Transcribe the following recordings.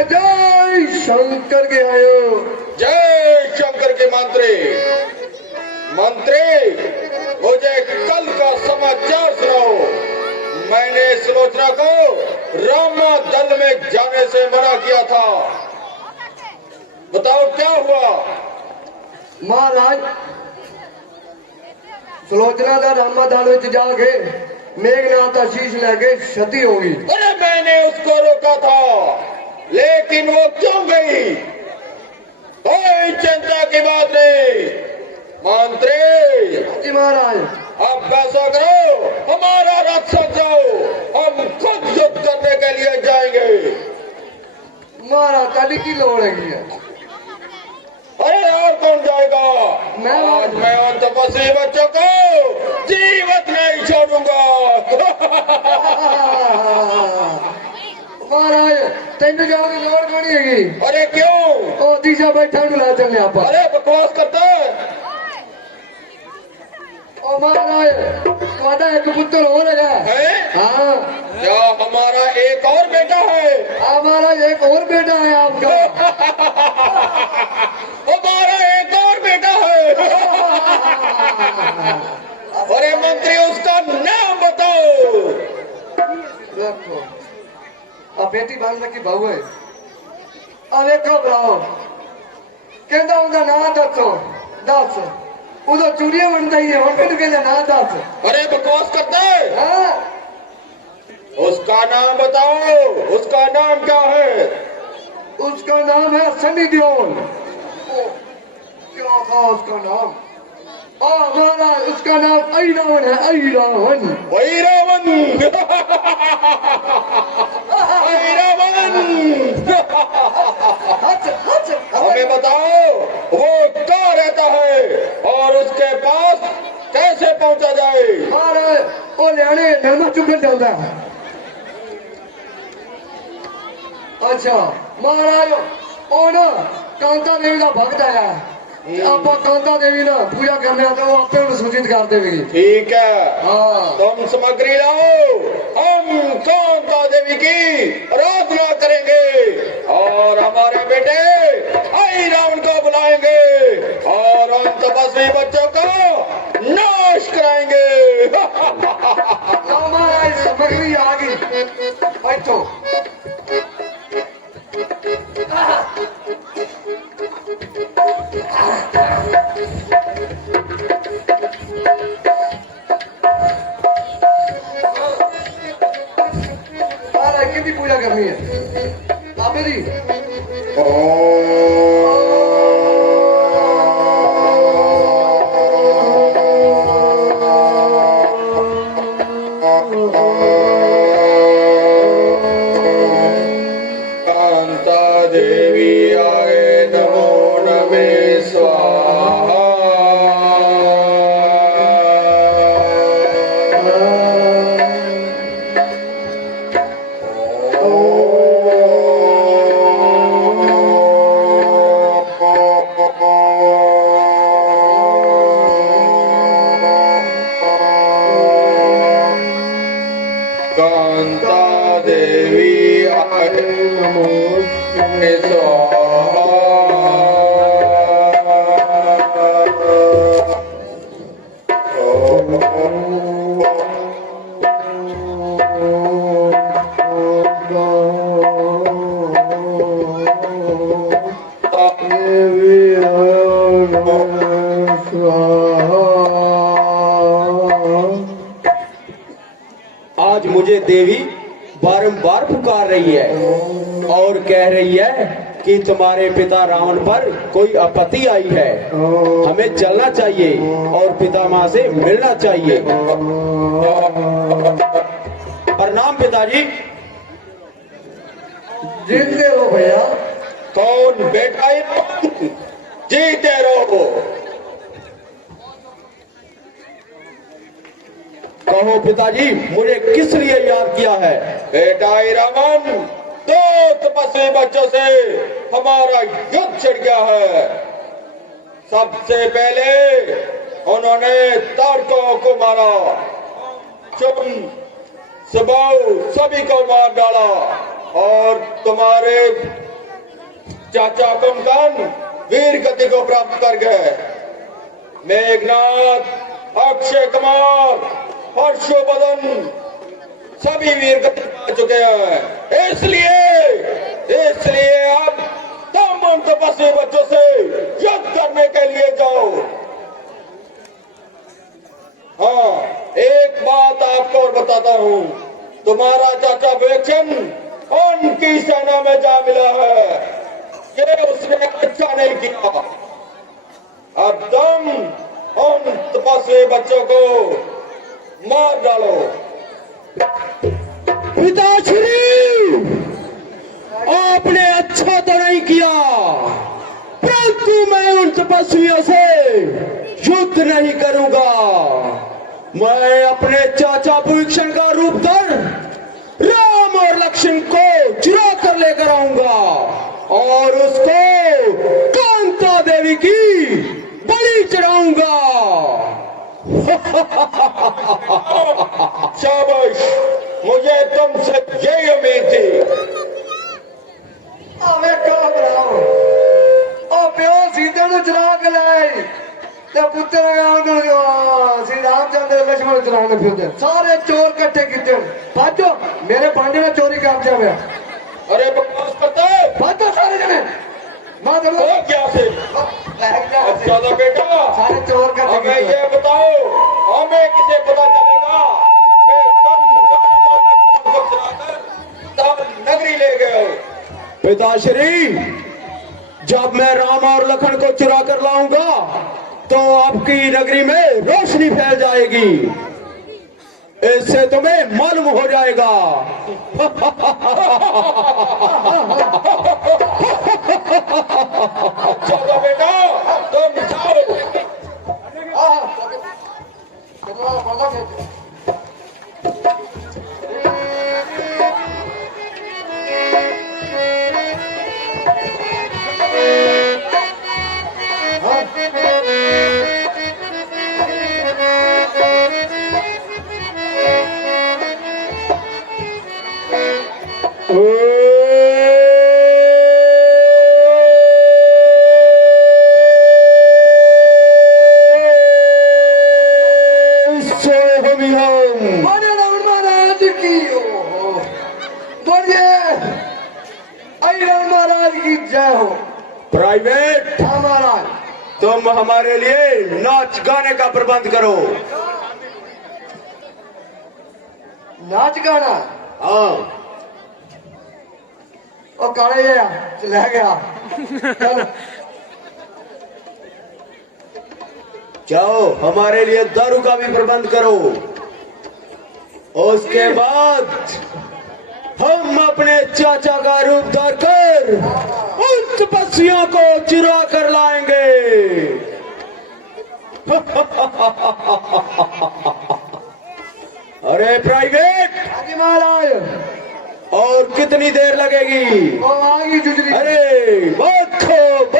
जय जय शंकर के आयो। जय शंकर के मंत्री। मंत्री, मुझे कल का समाचार सुनाओ। मैंने सुलोचना को रामा दल में जाने से मना किया था। बताओ क्या हुआ? महाराज सुलोचना का रामा दल में जाके मेघनाथ आशीष लेके क्षति होगी। अरे मैंने उसको रोका था, लेकिन वो क्यों गई? कोई चिंता की बात नहीं। मंत्री जी महाराज, अब ऐसा करो, हमारा रथ सजाओ, हम खुद युद्ध करने के लिए जाएंगे। महाराज तभी की लोड़ है। अरे और कौन जाएगा? आज मैं उन तपस्वी बच्चों को जीवित नहीं छोड़ूंगा। महाराज तेन जाओगे लोड़ कोनी हैगी। अरे क्यों? ओ तीसरा बैठा ला चलने आप। अरे बकवास करता है। ओ महाराज तुम्हारा एक पुत्र हो रहा है? हाँ। क्या हमारा एक और बेटा है? हमारा एक और बेटा है आपका। हमारा एक और बेटा है। अरे मंत्री, उसका नाम बताओ। देखो अब बेटी बांधने की बहू है। अब एक घबराओ कहता उनका नाम दसो। दस उधर चूड़िया बनता ही है, फिर कहते ना दस। अरे बकवास करता है। हाँ? उसका नाम बताओ। उसका नाम क्या है? उसका नाम है सनी देओल। क्या था उसका नाम? हमारा उसका नाम ऐरावन है। ऐरावन। ऐरावन। ऐरावन। हमें बताओ वो कहाँ रहता है और उसके पास कैसे पहुंचा जाए? अरे वो लियाने नरमा चुकन चलता है। अच्छा महाराज ओ ना कांता देवी का भक्त आया। आप कांता देवी ना पूजा करने आते हो, आपको सूचित कर देगी। ठीक है। हाँ तुम सामग्री लाओ, हम कांता देवी की आराधना करेंगे और हमारे बेटे ऐरावन को बुलाएंगे और उन तपस्वी बच्चों को नाश कराएंगे। हमारा सामग्री आ गई। बैठो। कितनी पूजा करनी है आप मेरी? कांता देवी आए नमो नमे स्वाहा। कांता देवी आए नमो नमे स्वाहा। आज मुझे देवी बारंबार पुकार रही है और कह रही है कि तुम्हारे पिता रावण पर कोई आपत्ति आई है, हमें चलना चाहिए और पितामह से मिलना चाहिए। प्रणाम पिताजी। जीतते रहो भैया। कौन बेटा है? जीते रहो। कहो पिताजी, मुझे किस लिए याद किया है? बेटा ऐरावन, दो तपस्वी बच्चों से हमारा युद्ध छिड़ गया है। सबसे पहले उन्होंने ताड़कों को मारा, चुन सुबाऊ सभी को मार डाला और तुम्हारे चाचा कुमकन वीर गति को प्राप्त कर गए। मेघनाथ, अक्षय कुमार, हर्षवर्धन सभी वीर गति पा चुके हैं। इसलिए अब तुम उन तपस्वी बच्चों से युद्ध करने के लिए जाओ। हाँ, एक बात आपको और बताता हूँ, तुम्हारा चाचा बेचन उनकी सेना में जा मिला है कि उसने अच्छा नहीं किया। अब तुम उन तपस्वी बच्चों को मार डालो। पिताश्री, आपने अच्छा तो नहीं किया, परंतु मैं उन तपस्वियों से युद्ध नहीं करूंगा। मैं अपने चाचा भीषण का रूप धर राम और लक्ष्मण को चुरा कर लेकर आऊंगा और उसको कांता देवी की बलि चढ़ाऊंगा। शाबाश, मुझे तुमसे यही उम्मीद थी। अबे कौन राम ओ प्यो सीते नु चुरा के लाई ते पुत्र श्री रामचंद्र लक्ष्मण चुराने फिरते सारे चोर इकट्ठे किते भाजो मेरे पांडे ने चोरी कर दिया। अरे बकवास करता है, भाजो सारे जने मां चलो हो क्या से? अच्छा था बेटा, सारे चोर इकट्ठे हमें किते ये बताओ, हमें किसे पता चलेगा कि तुम लक्ष्मण को चुराकर नगरी ले गए हो? पिताश्री, जब मैं राम और लखन को चुरा कर लाऊंगा तो आपकी नगरी में रोशनी फैल जाएगी, इससे तुम्हें मालूम हो जाएगा। चलो बेटा, तुम जाओ। जय हो। प्राइवेट, हाँ महाराज। तुम हमारे लिए नाच गाने का प्रबंध करो। नाच गाना? हाँ। ओ काले ये ले गया। चल जाओ, हमारे लिए दारू का भी प्रबंध करो। उसके बाद हम अपने चाचा का रूप धार कर उन तपस्वियों को चुरा कर लाएंगे। अरे प्राइवेट, आगे महाराज। और कितनी देर लगेगी? ओ आगी जुजरी। अरे बहुत खूब।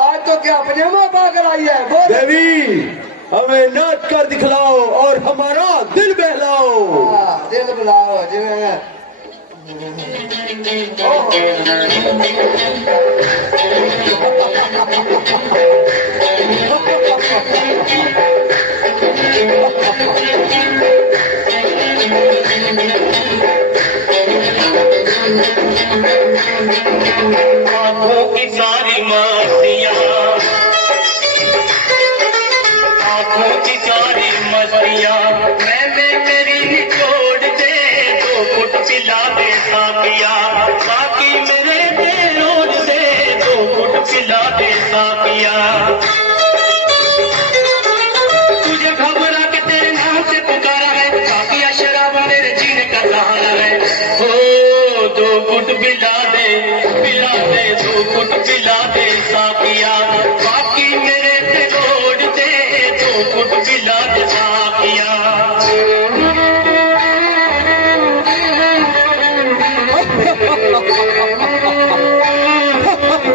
आज तो क्या पजामा पाकर आई है? बोल। देवी, हमें नाच कर दिखलाओ और हमारा दिल बहलाओ। दिल बुलाओ जिन्हें। आँखों की सारी मस्तियाँ, आँखों की सारी मस्तियाँ मैंने मेरी निचोड़ दे, 2 फुट पिला दे साकिया, बाकी मेरे रोड दे, 2 फुट पिला दे साकिया। तुझे घबरा के तेरे नाम से पुकारा है, साकिया शराब मेरे जीने का सहारा है। हो 2 फुट पिला दे 2 फुट पिला दे साकिया, बाकी मेरे से छोड़ दे, 2 फुट पिला दे साकिया।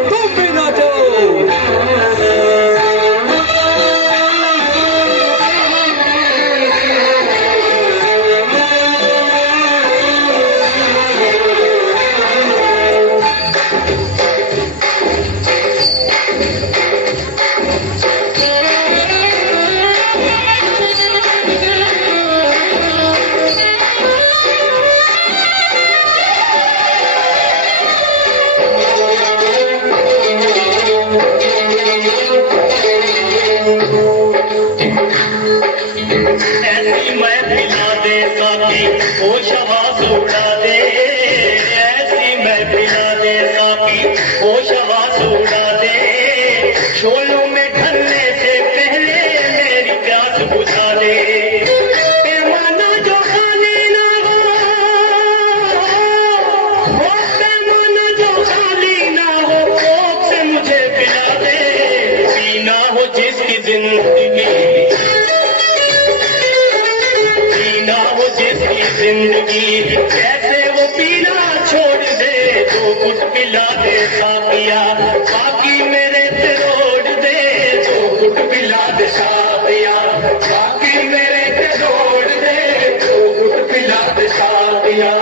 तुम भी नाचो। होश हवास उड़ा दे, शोलों में ढलने से पहले मेरी प्यास बुझा दे। पैमाना जो खाली ना हो, वो पैमाना जो खाली ना हो, कोक से मुझे पिला दे। पीना हो जिसकी जिंदगी, पीना हो जिसकी जिंदगी, कैसे वो पीना छोड़ दे। दो घुट पिला दे साथिया, बाकी मेरे से रोड दे। दो घुट पिला दे साथिया, बाकी मेरे से रोड दे। दो घुट पिला दे साथिया।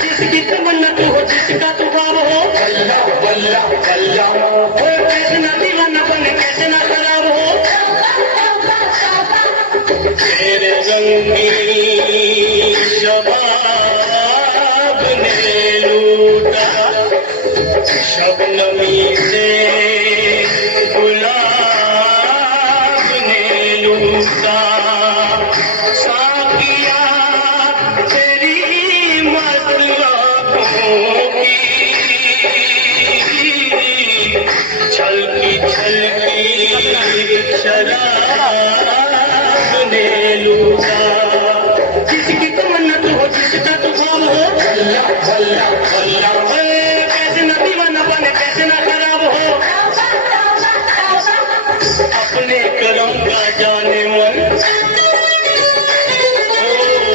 जिसकी तमन्ना तू हो, जिसका तू ख्वाब हो, अल्लाह अल्लाह अल्लाह। कैसे ना दीवाना बने, कैसे ना खराब हो। तेरे रंगी शबाब ने लूटा, शबनमी से गुलाब ने लूटा। साकिया तेरी मत आँखों की, छलकी छलकी शराब ने लूटा। जिसकी तमन्ना तू हो, जिसका तू ख्वाब हो, अल्लाह अल्लाह अल्लाह। कैसे ना दीवाना बने, कैसे ना खराब हो। अपने करम का जाने मन,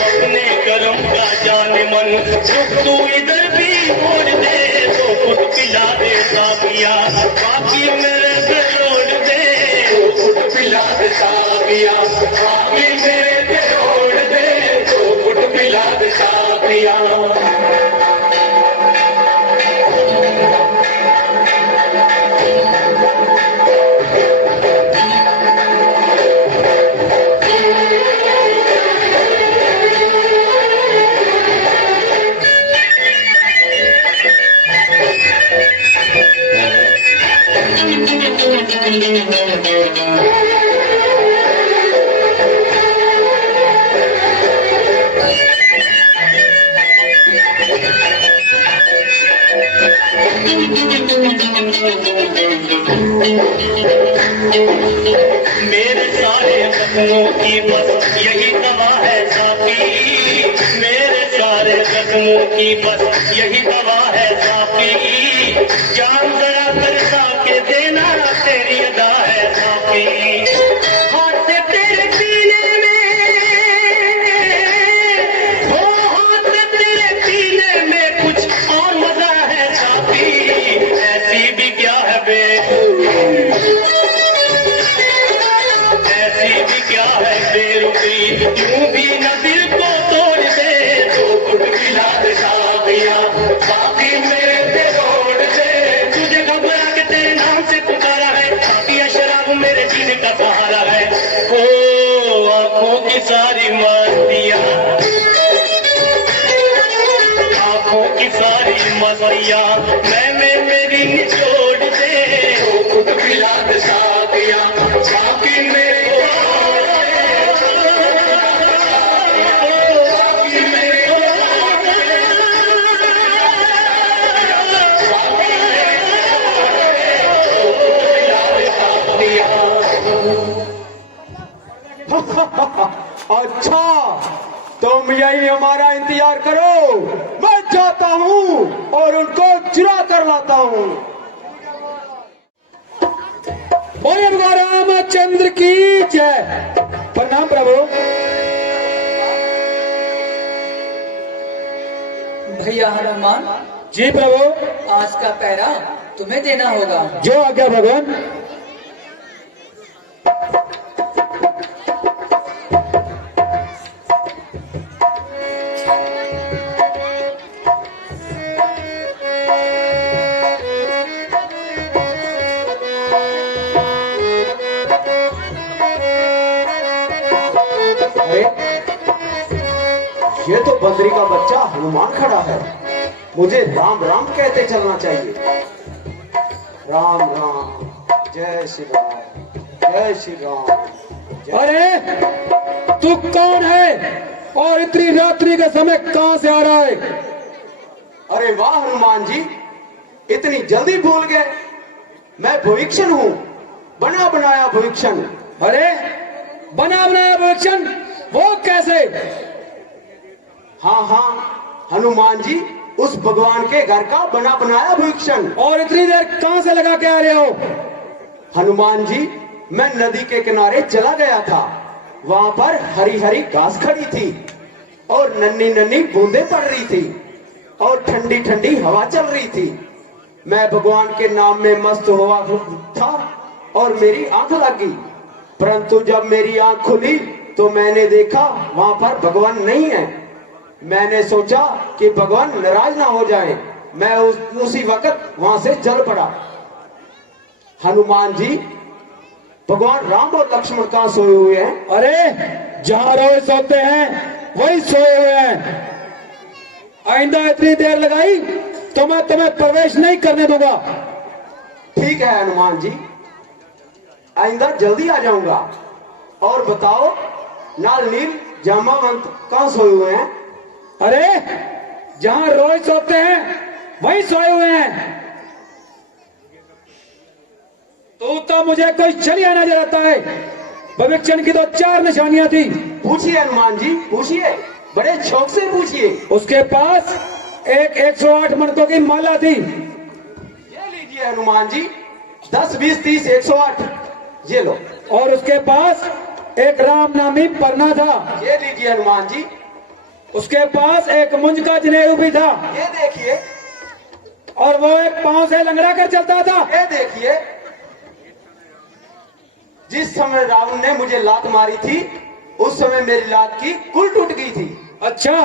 अपने करम का जाने मन। रुख तू इधर भी मोड़ दे, तो खुद पिला दे साबिया, बाकी मेरे से लौट दे। तो खुद पिला दे साबिया, बाकी मेरे से लौट दे। तो खुद पिला दे साबिया। मेरे सारे जख्मों की बस यही दवा है साथी, मेरे सारे जख्मों की बस यही दवा है साथी। जान जरा तरसा के देना, तेरी अदा है साथी। हाथ से तेरे पीने में, हो हाथ से तेरे पीने में कुछ और मजा है साथी। ऐसी भी क्या है ऐसी भी क्या है बेरुखी, यूं भी न दिल को तोड़ दे। तो घुट पिला दे साथिया, बाकी मेरे से तोड़ दे। तुझे घबरा के तेरे नाम से पुकारा है, साथिया शराब मेरे जीने का सहारा है। ओ आंखों की सारी मस्तियाँ, आंखों की सारी मस्तियाँ मैं मेरी निचोड़ दे। तो घुट पिला दे साथिया, बाकी मेरे अच्छा, तुम यही हमारा इंतजार करो, मैं जाता हूँ और उनको चुरा कर लाता हूँ। बोले भगवान रामचंद्र की जय। प्रणाम प्रभु। भैया हनुमान, जी प्रभु। आज का पहरा तुम्हें देना होगा। जो आज्ञा भगवान। ये तो बंदरी का बच्चा हनुमान खड़ा है। मुझे राम राम कहते चलना चाहिए। राम राम, जय श्री राम, जय श्री राम। अरे तू कौन है और इतनी रात्रि के समय कहां से आ रहा है? अरे वाह हनुमान जी, इतनी जल्दी भूल गए। मैं भविष्यन हूँ, बना बनाया भविष्यन। अरे बना बनाया भविष्यन, वो कैसे? हाँ हाँ हनुमान जी, उस भगवान के घर का बना बनाया भविष्यन। और इतनी देर कहां से लगा के आ रहे हो? हनुमान जी, मैं नदी के किनारे चला गया था। वहां पर हरी हरी घास खड़ी थी और नन्ही नन्ही बूंदें पड़ रही थी और ठंडी ठंडी हवा चल रही थी। मैं भगवान के नाम में मस्त हुआ था और मेरी आंख लग गई। परंतु जब मेरी आंख खुली तो मैंने देखा वहां पर भगवान नहीं है। मैंने सोचा कि भगवान नाराज ना हो जाए। मैं उसी वक्त वहां से चल पड़ा। हनुमान जी, भगवान राम और लक्ष्मण कहाँ सोए हुए हैं? अरे जहां रोज सोते हैं वही सोए हुए हैं। आइंदा इतनी देर लगाई तो मैं तुम्हें प्रवेश नहीं करने दूंगा। ठीक है हनुमान जी, आइंदा जल्दी आ जाऊंगा। और बताओ, लाल नील जामावंत कहाँ सोए हुए हैं? अरे जहां रोज सोते हैं वही सोए हुए हैं। तो मुझे कोई चलिया नजर आता है। भविष्य की तो 4 निशानियां थी। पूछिए हनुमान जी, पूछिए, बड़े शौक से पूछिए। उसके पास एक 108 मणकों की माला थी। ये लीजिए हनुमान जी, 10, 20, 30, 108, ये लो। और उसके पास एक राम नामी परना था। ये लीजिए हनुमान जी। उसके पास एक मुंज का जनेऊ भी था। ये देखिए। और वो एक पांव से लंगड़ा कर चलता था। ये देखिए। जिस समय रावण ने मुझे लात मारी थी उस समय मेरी लात की कुल टूट गई थी। अच्छा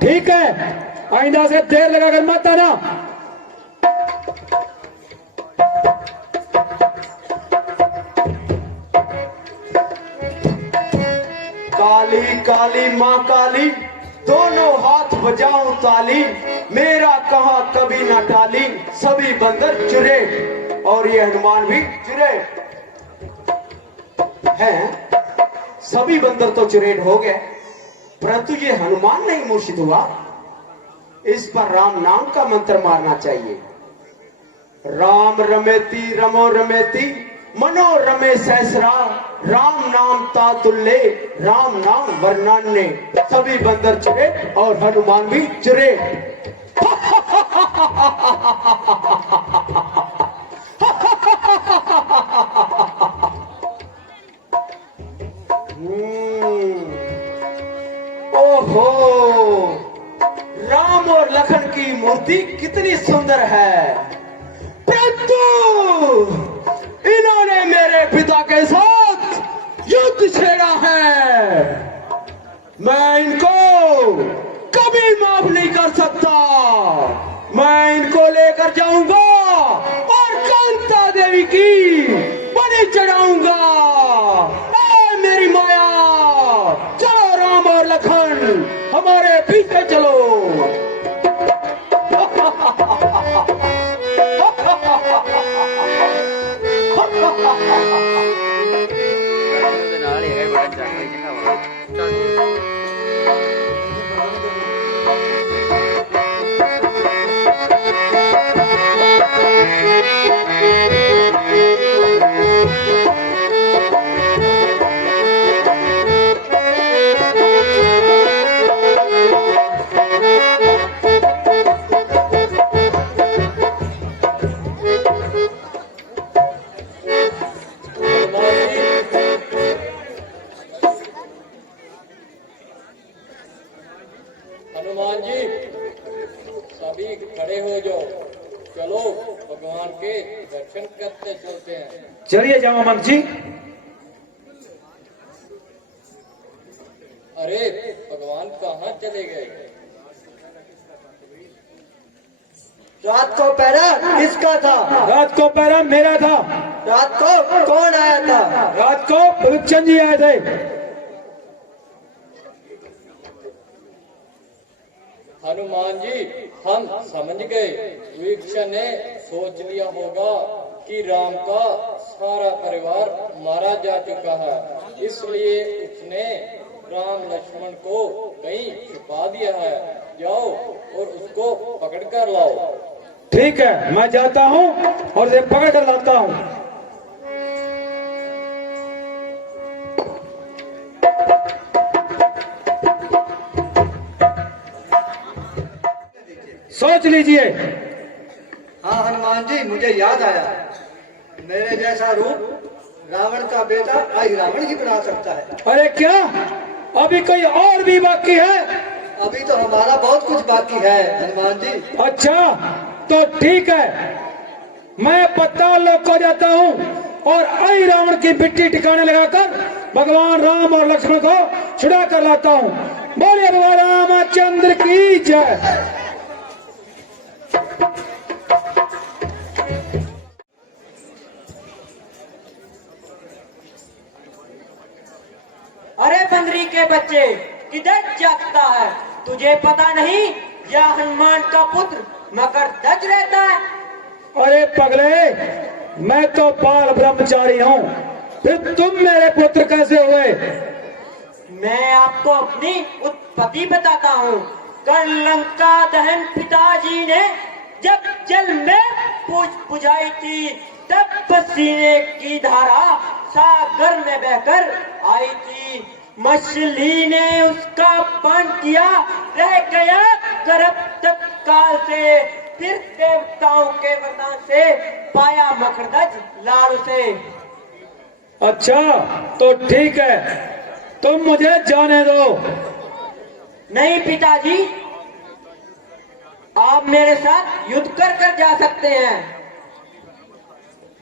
ठीक है, आइंदा से देर लगाकर मत आना। काली काली माँ काली, दोनों हाथ बजाऊं ताली, मेरा कहा कभी ना टाली, सभी बंदर चुरे। और ये हनुमान भी चुरे हैं। सभी बंदर तो चुरेट हो गए, परंतु ये हनुमान नहीं मूर्छित हुआ। इस पर राम नाम का मंत्र मारना चाहिए। राम रमेती रमो रमेती, मनो रमे सहसरा, राम नाम तातुल्ले, राम नाम वर्णान्य। सभी बंदर चुरे और हनुमान भी चुरे। ओहो, राम और लखन की मूर्ति कितनी सुंदर है, परंतु इन्होंने मेरे पिता के साथ युद्ध छेड़ा है। मैं इनको कभी माफ नहीं कर सकता। मैं इनको लेकर जाऊंगा और कांता देवी की बलि चढ़ाऊंगा। मेरी माया, चलो राम और लखन हमारे पीछे चलो। ਨਾਲ ਹੈਗਾ ਬਟਨ ਚੱਕ ਲਈ ਚੰਗਾ ਵਾ ਚੱਲ ठीक खड़े हो जाओ, चलो भगवान के दर्शन करते चलते हैं। चलिए जामा मंत्र जी। अरे भगवान कहाँ चले गए? रात को पहरा किसका था? रात को पहरा मेरा था। रात को कौन आया था? रात को भुलचंद जी आए थे। हनुमान जी हम समझ गए, विभीषण ने सोच लिया होगा कि राम का सारा परिवार मारा जा चुका है, इसलिए उसने राम लक्ष्मण को कहीं छुपा दिया है। जाओ और उसको पकड़ कर लाओ। ठीक है, मैं जाता हूँ और उसे पकड़ कर लाता हूँ। सोच लीजिए। हाँ हनुमान जी, मुझे याद आया, मेरे जैसा रूप रावण का बेटा आई रावण ही बना सकता है। अरे क्या अभी कोई और भी बाकी है? अभी तो हमारा बहुत कुछ बाकी है हनुमान जी। अच्छा तो ठीक है, मैं पाताल लोक को जाता हूँ और आई रावण की मिट्टी ठिकाने लगाकर भगवान राम और लक्ष्मण को छुड़ा कर लाता हूँ। बोलिए भगवान रामचंद्र की जय। अरे बंदरी के बच्चे, किधर जाता है? तुझे पता नहीं यह हनुमान का पुत्र मकर ध्वज रहता है? अरे पगले, मैं तो बाल ब्रह्मचारी हूँ, फिर तुम मेरे पुत्र कैसे हुए? मैं आपको अपनी उत्पत्ति बताता हूँ। कल लंका दहन पिताजी ने जब जल में पूछ बुझाई थी, तब पसीने की धारा सागर में बहकर आई थी। मछली ने उसका पान किया, रह गया गर्भ तक काल से। फिर देवताओं के वरदान से पाया मकरध्वज लाल से। अच्छा तो ठीक है, तुम मुझे जाने दो। नहीं पिताजी, आप मेरे साथ युद्ध कर जा सकते हैं।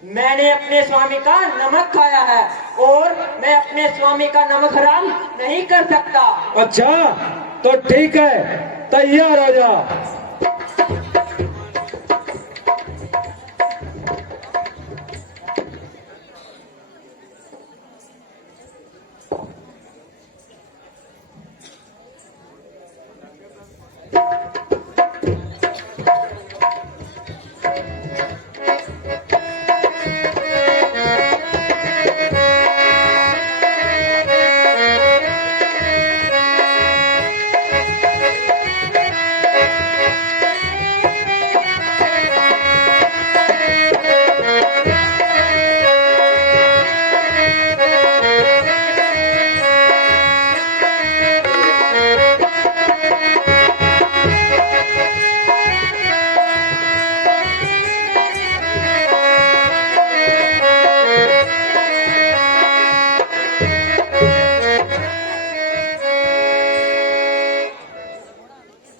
मैंने अपने स्वामी का नमक खाया है और मैं अपने स्वामी का नमक हराम नहीं कर सकता। अच्छा तो ठीक है, तैयार हो जा।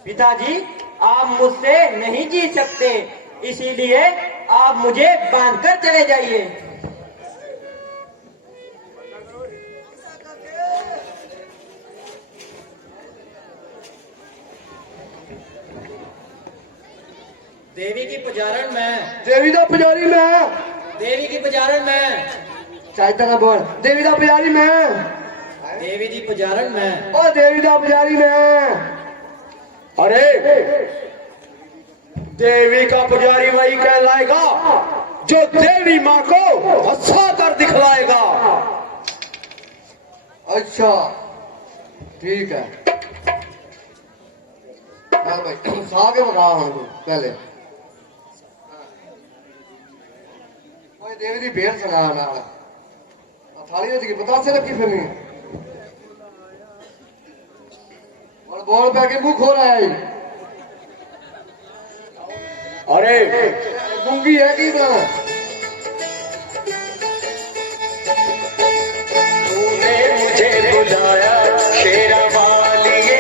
पिताजी, आप मुझसे नहीं जीत सकते, इसीलिए आप मुझे बांधकर चले जाइए। देवी की पुजारण में, देवी दा पुजारी मैं, देवी की पुजारण में, चाहता ना बोल, देवी दा पुजारी मैं, देवी जी पुजारण में। ओ देवी दा पुजारी मैं। अरे देवी का पुजारी वही कहलाएगा जो देवी माँ को हंसा कर दिखलाएगा। अच्छा ठीक है। हाँ भाई, सागे बता हमको पहले। कोई देवी दी भेड़ सुना ना, थाली होती पता से लगी फिरनी और बोल पे के मुंह खो रहा है। अरे गूंगी है कि ना? तूने मुझे बुलाया शेरा वालिए,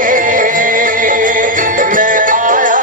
मैं आया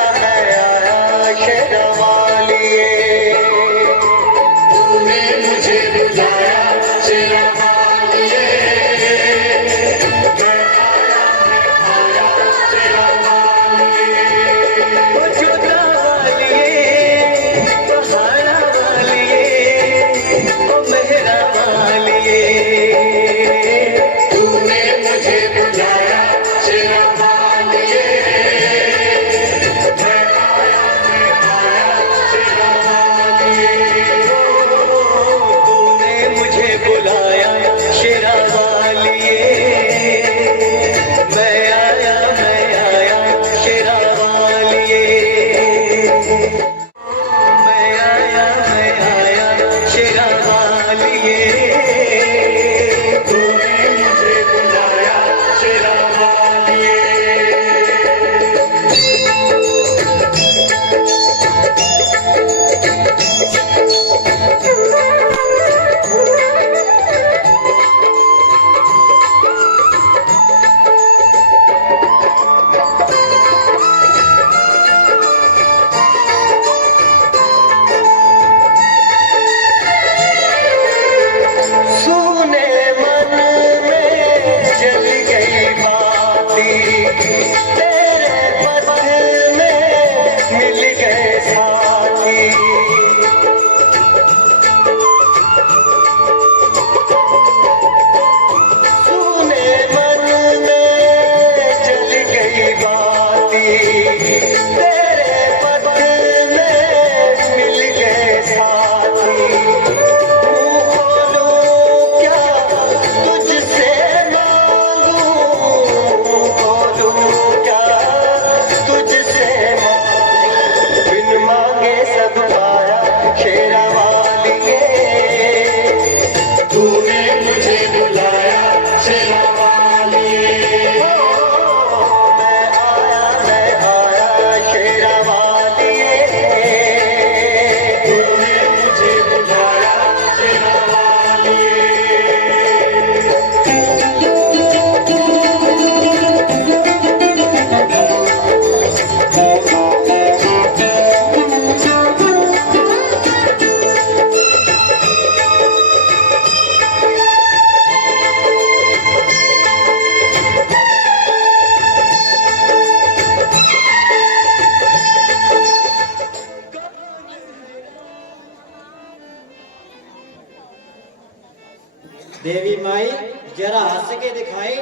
के दिखाई,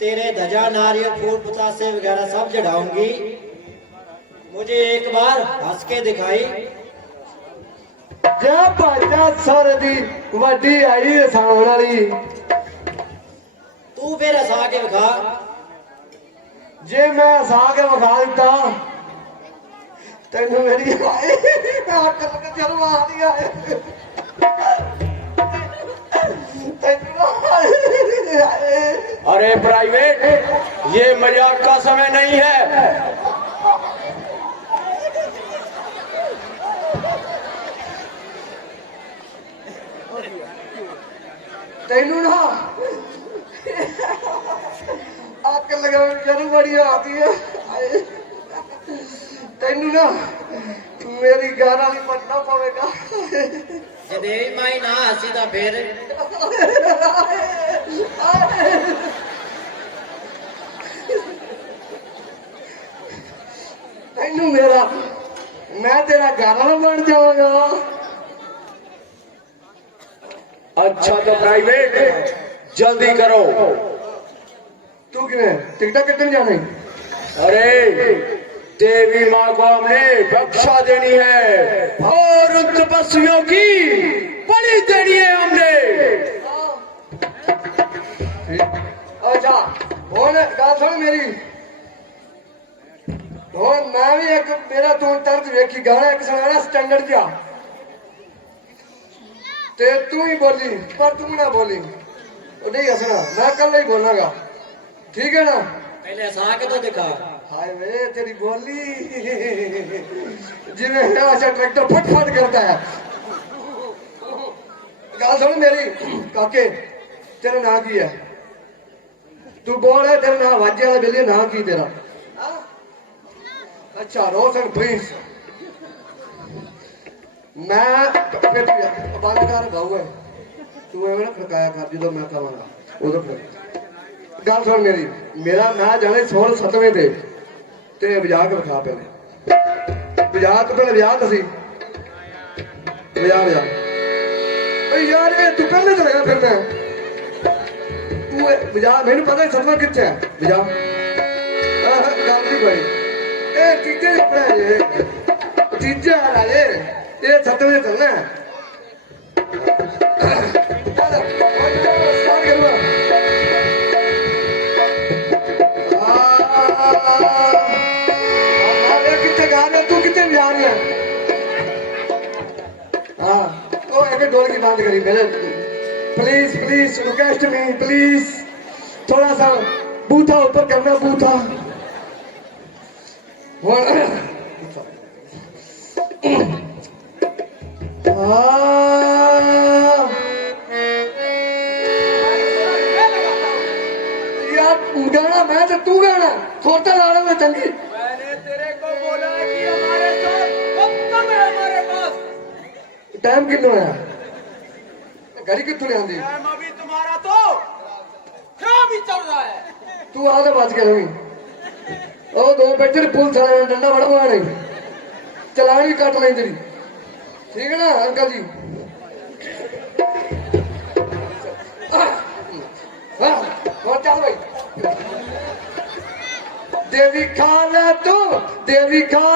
तेरे ध्वजा नारियल फूल पतासे वगैरह सब चढ़ाऊंगी। मुझे एक बार हंस के दिखाई। जा भाजा सर दी वड्डी आई हसाउण वाली। तू फिर हंसा के विखा। जे मैं हसा के विखा दिता तेन मेरी अरे प्राइवेट, ये मजाक का समय नहीं है। तेनू ना अक लगा जरूर बड़ी आती है। तेनू ना मेरी गाना नहीं पढ़ना पड़ेगा। जे देवी माई ना हंसी तो फिर तेनू मेरा मैं तेरा गाना ना बन जाऊंगा। अच्छा तो प्राइवेट जल्दी करो। तू किने टिकटा कटन जाने? अरे देवी माँ को हमने बख्शा देनी है और उन तपस्वियों की बलि देनी है हमने। अच्छा और गाल सुन मेरी। और मैं भी एक मेरा तू तर्ज वेखी गाना एक सुनाना स्टैंडर्ड जा ते तू ही बोली पर तू ना बोली। नहीं हंसना, मैं कल नहीं बोलूंगा, ठीक है ना? पहले हंसा के तो दिखा। हाय वे तेरी बोली जिन्हें ऐसा ट्रैक्टर फटफट करता है। गाल सुन मेरी काके, तेरा नाम की है? तू बोल है तेरा नाम वाजे वाला बिल्ली नाम की तेरा? अच्छा रोशन प्रिंस। मैं बालकार भाऊ है, तू एवं खड़काया कर जो मैं कहांगा उदो फिर। गल सुन मेरी, मेरा मैं जाने 16 7वें थे ते बजा के विखा पहले। बजा तो पहले बजा तो सी बजा बजा यार ये तू पहले चलेगा फिर मैं तू बजा। मैंने पता है 7वां कितने है बजा। गल नहीं कोई ए तीजे अपना ये तीजे वाला ये 7वें चलना है। कितने गा रहे तू कितने बजा रही है? हाँ तो एक ढोल की बात करी मेरे। Please please request me please थोड़ा सा बूथा ऊपर करना बूथा। यार गाना मैं तो तू गाना छोटा ला रहा मैं चंगी। मैंने तेरे को बोला कि हमारे साथ कब तक है हमारे पास। टाइम कितना है? घड़ी कितने ले आंदी? टाइम अभी तुम्हारा तो क्या भी चल रहा है। तू आधा बच गया नहीं। ओ 2 बजे पुल चला डंडा बड़ा हुआ नहीं चलान भी कट लें तेरी, ठीक है ना अंकल जी? और चल भाई। देवी खा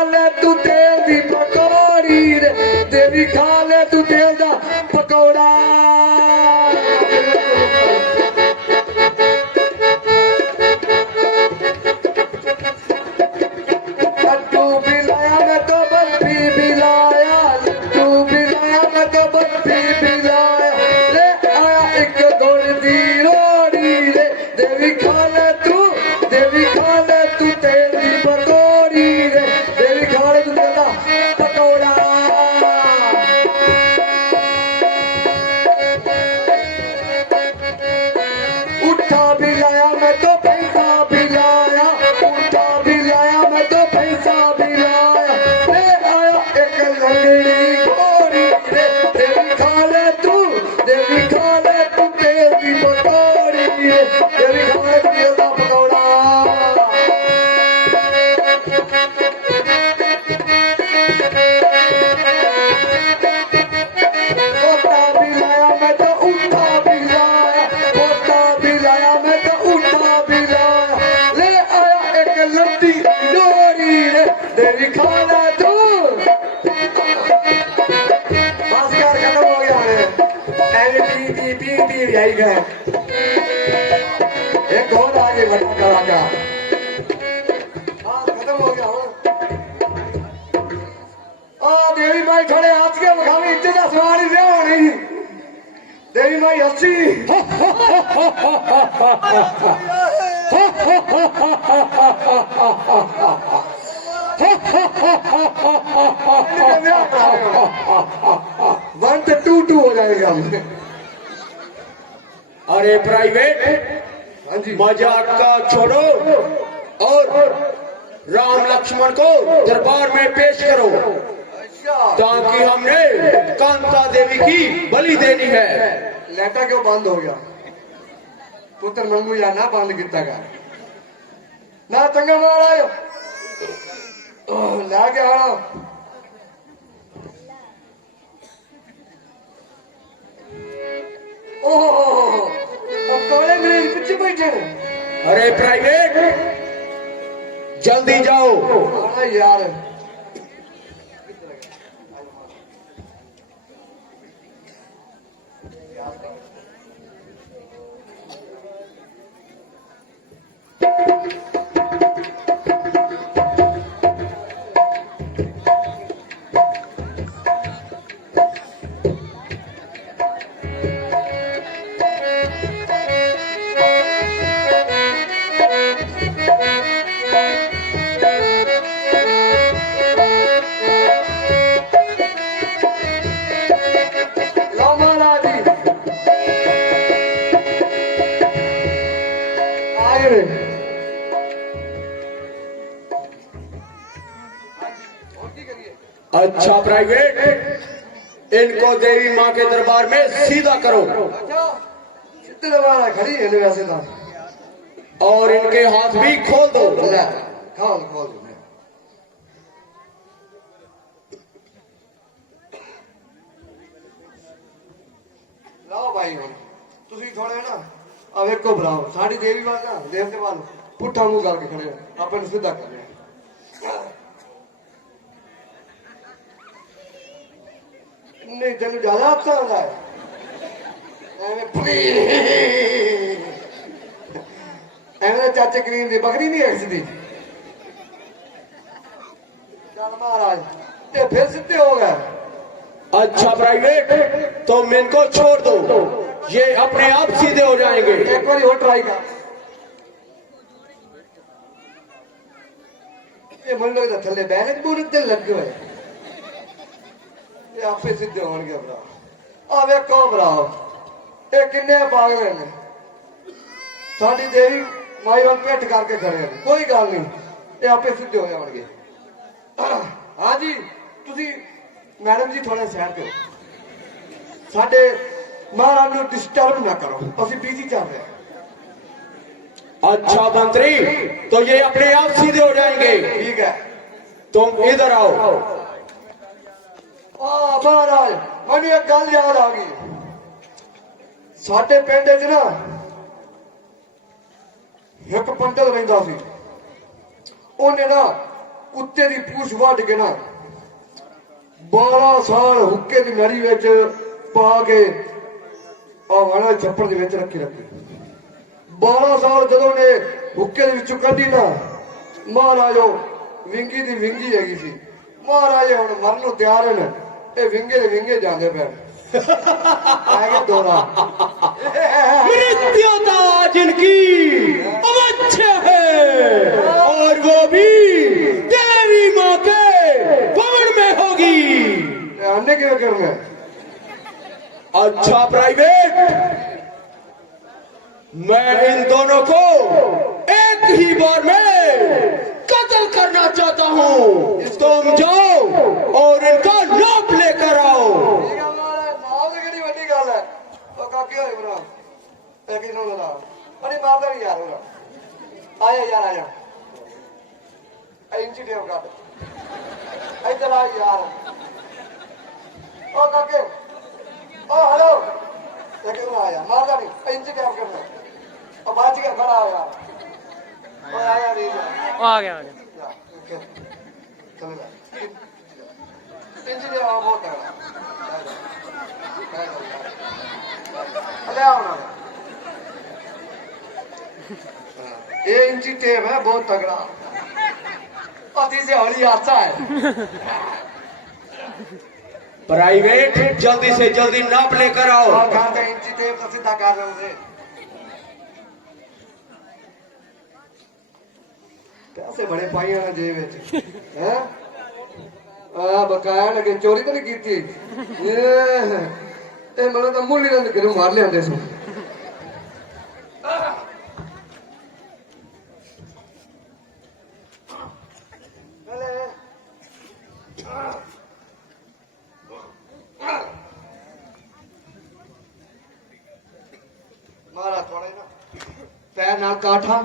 ले तू तेल दी पकौड़ी रे। देवी खा ले तू तेल दा पकौड़ा। लड्डू भी लाया मैं तो बर्फी भी लाया। लड्डू भी लाया मैं तो बर्फी भी लाया। ले आया एक गुड़ दी रोड़ी रे। देवी खा ले तू तेल दी पकौड़ी रे। देवी खा ले तू तेल दा पकौड़ा। उठा भी लाया मैं तो पैसा भी लाया। उठा भी लाया मैं तो पैसा भी लाया। ले आया एक लंगड़ी घोड़ी रे। देवी खा ले तू तेल दी पकौड़ी रे। देवी खा ले तू तेल दा पकौड़ा। उठा भी लाया मैं तो उठा भी लाया। उठा रिहाई गए एक और आगे बड़ा कलाकार हाँ खत्म हो गया हो देवी माई थोड़े हाथ के मुखामी इज्जत सवारी दे होनी देवी माई हसी वन से टू हो जाएगा अरे प्राइवेट हाँ जी मजाक का छोड़ो और राम लक्ष्मण को दरबार में पेश करो ताकि हमने कांता देवी की बलि देनी है। लेटा क्यों बंद हो गया पुत्र मंगू या ना बंद किता गया ना चंगा महाराज ला के आना ओह अब कौड़े मेरे पीछे बैठे अरे प्राइवेट जल्दी जाओ। हाँ यार अच्छा प्राइवेट इनको देवी माँ के दरबार में सीधा करो कितने दरबार खड़ी है वैसे तो और इनके हाथ भी खोल दो। खोल खोल दो लाओ भाई हम तुसी थोड़े ना अब एक को बुलाओ साड़ी देवी वाल ना देवते वाल पुट्ठा मुंह करके खड़े अपन सीधा कर रहे नहीं तेन ज्यादा अच्छा होता है एवं चाचे करीम दी बकरी नहीं हसदी चल महाराज ये फिर सीधे हो गए। अच्छा प्राइवेट तुम इनको छोड़ दो ये अपने आप सीधे हो जाएंगे। एक बार और ट्राई कर ये मन लगता थले बैलेंस पूरे दिल लग गए ये आपे सीधे होंगे भरा आ वेखो भरा ये किन्ने पागल ने साडी देवी माई वाल पेट करके खड़े हैं कोई गल नहीं ये आपे सीधे हो जाएंगे। हाँ जी तुसी मैडम जी थोड़े साइड पे साडे महाराज को डिस्टर्ब ना करो असि बिजी चल रहे हैं। अच्छा मंत्री तो ये अपने आप सीधे हो जाएंगे। ठीक है तुम इधर आओ। महाराज मैंने एक गल याद आ गई साडे पिंड च ना एक पंडित रहिंदा सी ओने ना कुत्ते दी पूछ वड के ना 12 साल हुक्के दी नरी विच पा के आवाना छप्पड़ दे विच रखी 12 साल जदों ने हुक्के दे विचों कढी ना महाराजो विंगी दी विंगी हैगी सी महाराज हुण मरन नूं तैयार हैं ये विंगे दे विंगे जांदे पे आगे दोरा मृत्युता जिनकी अवश्य है और वो भी देवी माँ के भवन में होगी। आने के करना अच्छा प्राइवेट मैं इन दोनों को एक ही बार में कत्ल करना चाहता हूँ। तुम जाओ और इनका नाप लेकर आओ। मारदा नहीं यार आया यार आया इंची टेप काट इधर आ यार ओ काके ओ हेलो लेकिन आया मारदा नहीं इंची टेप करना और बाज के खड़ा हो यार ओ आया नहीं आ गया चल इंची टेप बहुत है अरे आओ ना ये इंची टेप है बहुत तगड़ा, अति से हौली आता है। प्राइवेट जल्दी से जल्दी नाप लेकर आओ। कहा था इंची टेप का सीधा कर रहे हो पैसे बड़े पाई ना जेब हैं बकाया लगे चोरी तो नहीं की थी ये मतलब तो मुल्ली ने घरों मार लिया सो मारा थोड़ा ना पैर नाल काठा,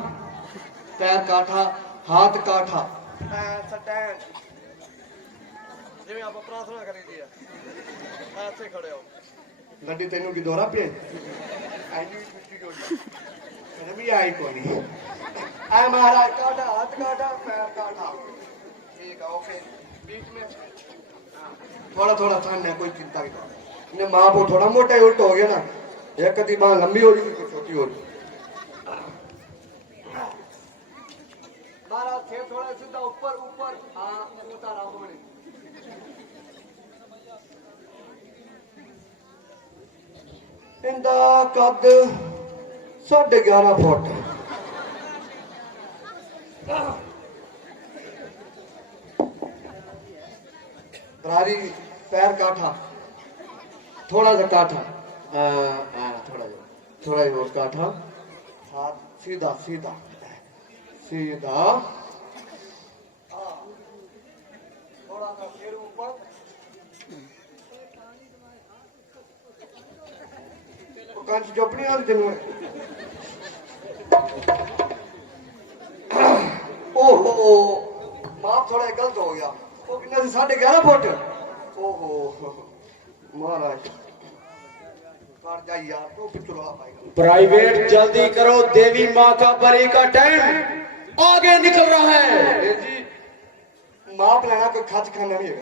पैर काठा, हाथ काठा, जिवें आप प्रार्थना करी दी ऐसे खड़े हो लड्डी तेनू की दौरा पे भी आई को नहीं आ महाराज काटा, हाथ काटा, पैर काटा, ठीक है ओके। बीच में थोड़ा थोड़ा थान है, कोई चिंता नहीं। माँ को थोड़ा मोटा ही उल्ट हो गया ना, एक कदी बांह लंबी हो रही छोटी हो रही। महाराज थे थोड़ा सीधा ऊपर ऊपर, हाँ ऊपर रामणी इंदा कद 11.5 फुट, रारी पैर काठा, थोड़ा सा काठा, थोड़ा ही और काठा, हाथ सीधा सीधा सीधा, थोड़ा सा सिर ऊपर, कांच चोपड़ी आल तेन ओहो माप थोड़ा गलत हो गया, वो कितना 11.5 फुट। ओहो महाराज यार तो प्राइवेट जल्दी करो, देवी माँ का बलि का टाइम आगे निकल रहा है। जी माप लेना कोई खच खाना नहीं है,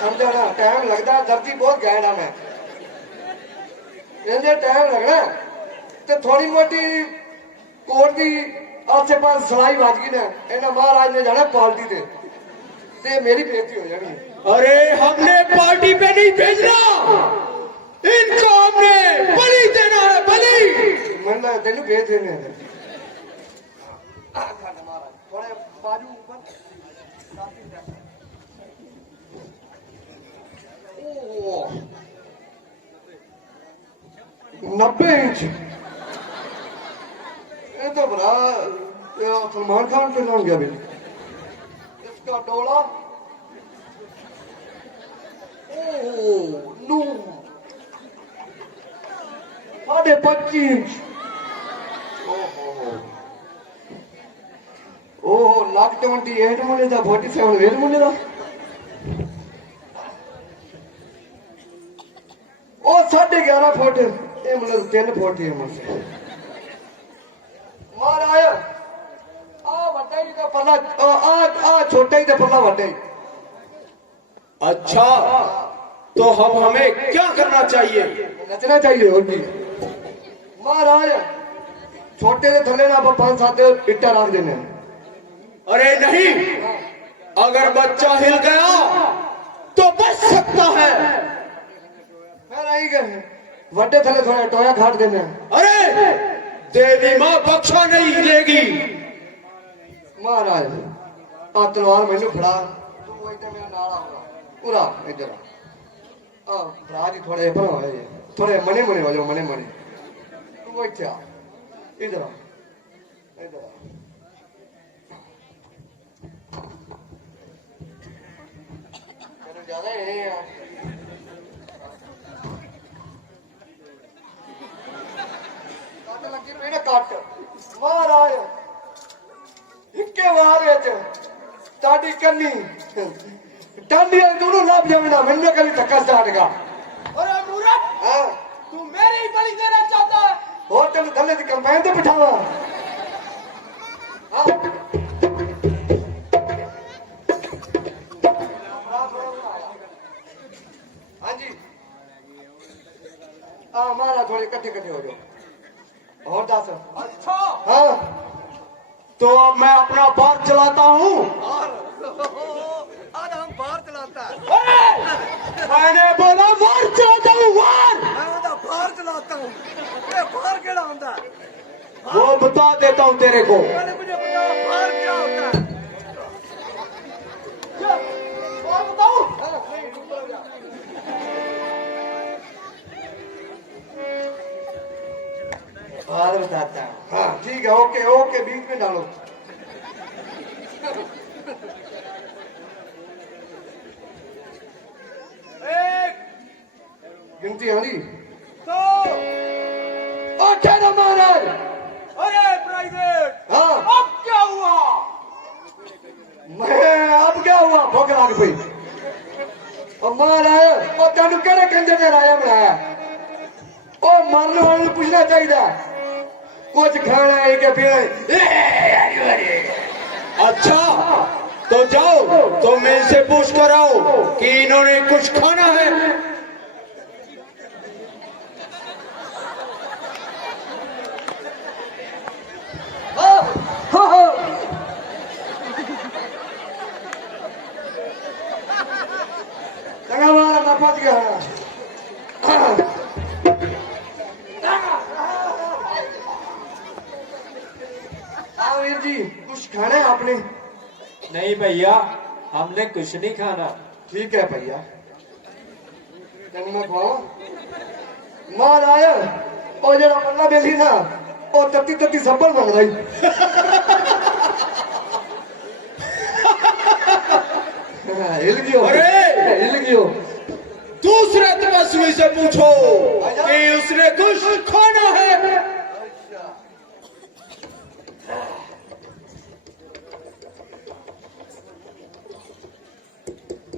समझा ना, टाइम लगता है, धरती बहुत गहरा है, इन्हें टाइम लगना तो थोड़ी मोटी कोट की आसे पास सलाई बज गई ना, इन्हें महाराज ने जाना पार्टी ते मेरी बेइज्जती हो जानी। अरे हमने पार्टी पे नहीं भेजना, इनको हमने बलि देना है, बलि। मन तेन भेज देने थोड़े बाजू ऊपर 90 इंच, ये तो बड़ा सलमान खान पे लौट गया बिल। इसका डोला 25 इंच, ओह लाख 28 मुने का 47 वेल मुने का, ओ 11.5 फुट, ये मतलब 3 फुट ही मुझसे महाराज आ वड्डा ही का पल्ला, आ छोटा ही का पल्ला वड्डा ही। अच्छा तो हम हमें क्या करना चाहिए? नचना चाहिए और भी महाराज, छोटे से थले ना 5-7 इट्टा रख देने। अरे नहीं, अगर बच्चा हिल गया तो बच सकता है। मैं नहीं गए वड्डे थले थोड़ा टोया खाट देने। अरे देवी माँ बख्शा नहीं लेगी। महाराज आ तलवार मैनू फड़ा, तू इधर मेरा नाल आऊंगा पूरा इधर आ भरा जी, थोड़े पर थोड़े मने मने हो जाओ, मने मने तू इधर आ, इधर आ, इधर आ। ज्यादा है यार, काट लगी मेरे काट महाराज इक्के वार विच ताड़ी कन्नी टांडी दोनों लाभ जावना, मैंने कभी धक्का स्टार्ट का। अरे मूर्ख, हाँ तू मेरी ही बलि देना चाहता है? और तेन थले की कंपेन तो बिठावा। हाँ हाँ जी, हाँ महाराज थोड़े इकट्ठे इकट्ठे हो जाओ और 10। अच्छा हाँ तो अब मैं अपना बार चलाता हूँ। आज हम बाहर चलाता है। मैंने बोला वार चलाता हूँ, वार। मैं बाहर चलाता हूँ। ये बाहर केड़ा होता है? वो बता देता हूँ तेरे को। पहले मुझे बता बाहर क्या होता है? बाहर बताता हूँ। हाँ ठीक है, ओके ओके, बीच में डालो। गिनती आनी तो ना महाराज। अरे प्राइवेट, हाँ अब क्या हुआ? मैं अब क्या हुआ? भूख लग गई और महाराज और तेन केड़े कंजर ने राया बनाया? ओ मरने वाले को पूछना चाहिए कुछ खाना है क्या पीना है? अच्छा तो जाओ, तुम इनसे पूछ कर आओ कि इन्होंने कुछ खाना है। मैं पहुंच गया। वीर जी कुछ खाना है आपने? नहीं भैया, हमने कुछ नहीं खाना। ठीक है भैया, तेन मैं खुआवा। मार आया और जरा पन्ना बेली ना और तत्ती तत्ती सब्बर बन रही। हिल गयो, हिल गयो। दूसरे तपस्वी से पूछो कि उसने कुछ खाना है।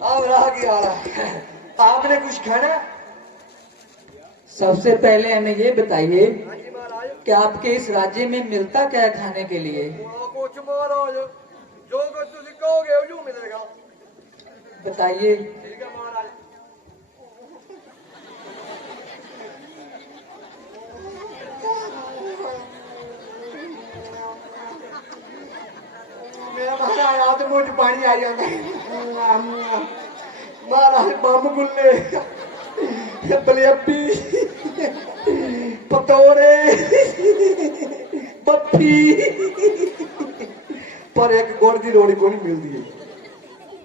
अब रहा गया आपने कुछ खाना? सबसे पहले हमें ये बताइए कि आपके इस राज्य में मिलता क्या है खाने के लिए? कुछ महाराज जो कुछ तुम कहोगे वो मिलेगा। बताइए। ठीक है महाराज। मेरा महाराज आज मुझे पानी आई जाता है। महाराज बम गुल्ले, बलियप्पी, पतोड़े, बप्पी, पर एक गुड़ की रोड़ी को नहीं मिलती है।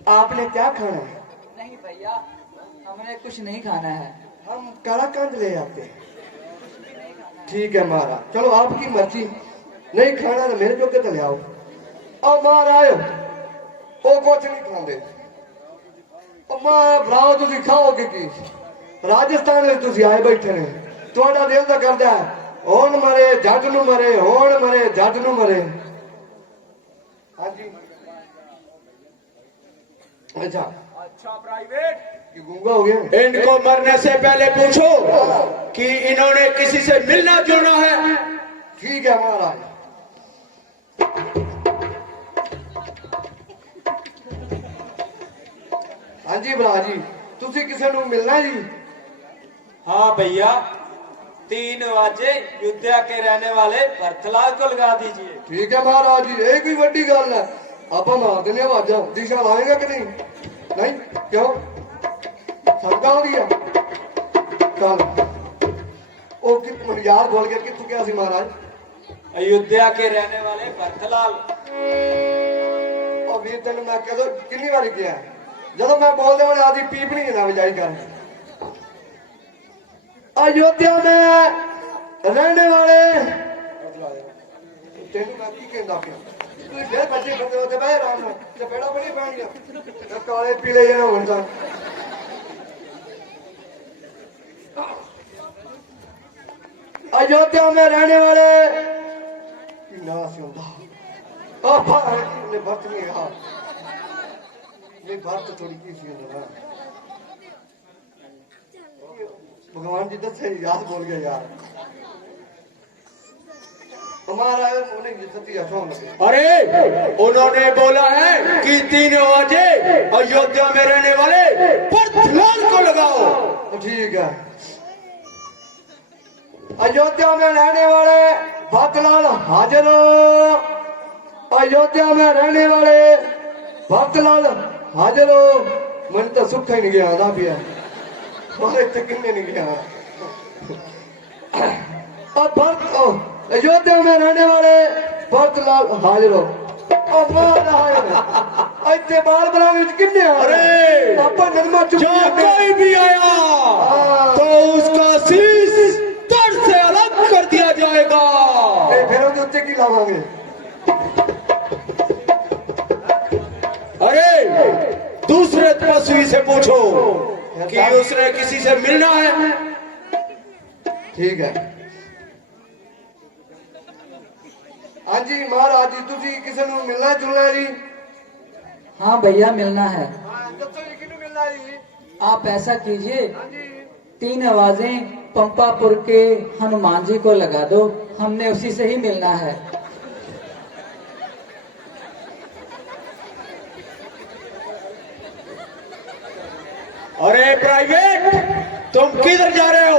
आपने क्या खाना है? नहीं भैया, हमने कुछ नहीं खाना है। हम कालाकंद ले आते हैं। ठीक है महाराज, चलो आपकी मर्जी। नहीं खाना तो मेरे जोगे तो ले आओ। और महाराज वो कुछ नहीं खाते। भराओ तुम खाओगे की? राजस्थान में तुम आए बैठे ने, थोड़ा दिल तो करता है होन मरे जट नू मरे, होन मरे जट नू मरे। हाँ जी, अच्छा प्राइवेट, कि गूंगा हो गया? इनको मरने से पहले पूछो कि इन्होंने किसी से मिलना जुलना है। ठीक है महाराज। हाँ जी भरा जी, तुसी किसी नू मिलना जी? हाँ भैया, 3 वाजे युद्धा के रहने वाले भरतलाल को लगा दीजिए। ठीक है महाराज जी, एक ही बड़ी गल है। आप मार देने आवाजा, दिशा लाएगा कि नहीं? नहीं क्यों? समझा हो गया? चल ओ यार बोल गया कि तू क्या सी महाराज? अयोध्या के रहने वाले भरतलाल। और वीर तेन मैं कदों कितनी बारी किया है? जब मैं बोल दे आदि पीपनी ना बजाई कर। अयोध्या में रहने वाले तेन मैं की कहता पिया, फिर बच्चे बंदे होते भाई आराम से चपेड़ा बनी पैन गया काले पीले जने होता। अयोध्या में रहने वाले ना से होता भक्त नहीं है। ये बात तो थोड़ी की सी ना भगवान जी तो सही याद बोल गया यार। हमारा उन्हें सती हथों लगे। अरे उन्होंने बोला है कि 3 वाजे अयोध्या में रहने वाले भरतलाल को लगाओ। तो ठीक है, अयोध्या में रहने वाले भरतलाल हाजिर हो। अयोध्या में रहने वाले भक्तलाल हाजिर हो। मन तो सुख ही नहीं गया ना पिया और किन्ने नहीं गया। और भक्त अयोध्या में रहने वाले भक्तलाल हाजिर हो। इतने बाल बनाने किन्ने अरे पापा नरमा चुप जो कोई भी आया तो उसका शीश धड़ से अलग कर दिया जाएगा। फिर उनके उत्ते की लावांगे। अरे दूसरे तपस्वी से पूछो कि उसने किसी से मिलना है। ठीक है। हाँ जी महाराज जी तुसी किसी को मिलना जुलना जी? हाँ भैया मिलना है। दसो जी किन्नू मिलना जी? आप ऐसा कीजिए, हाँ जी 3 आवाजें पंपापुर के हनुमान जी को लगा दो, हमने उसी से ही मिलना है। अरे प्राइवेट तुम किधर जा रहे हो?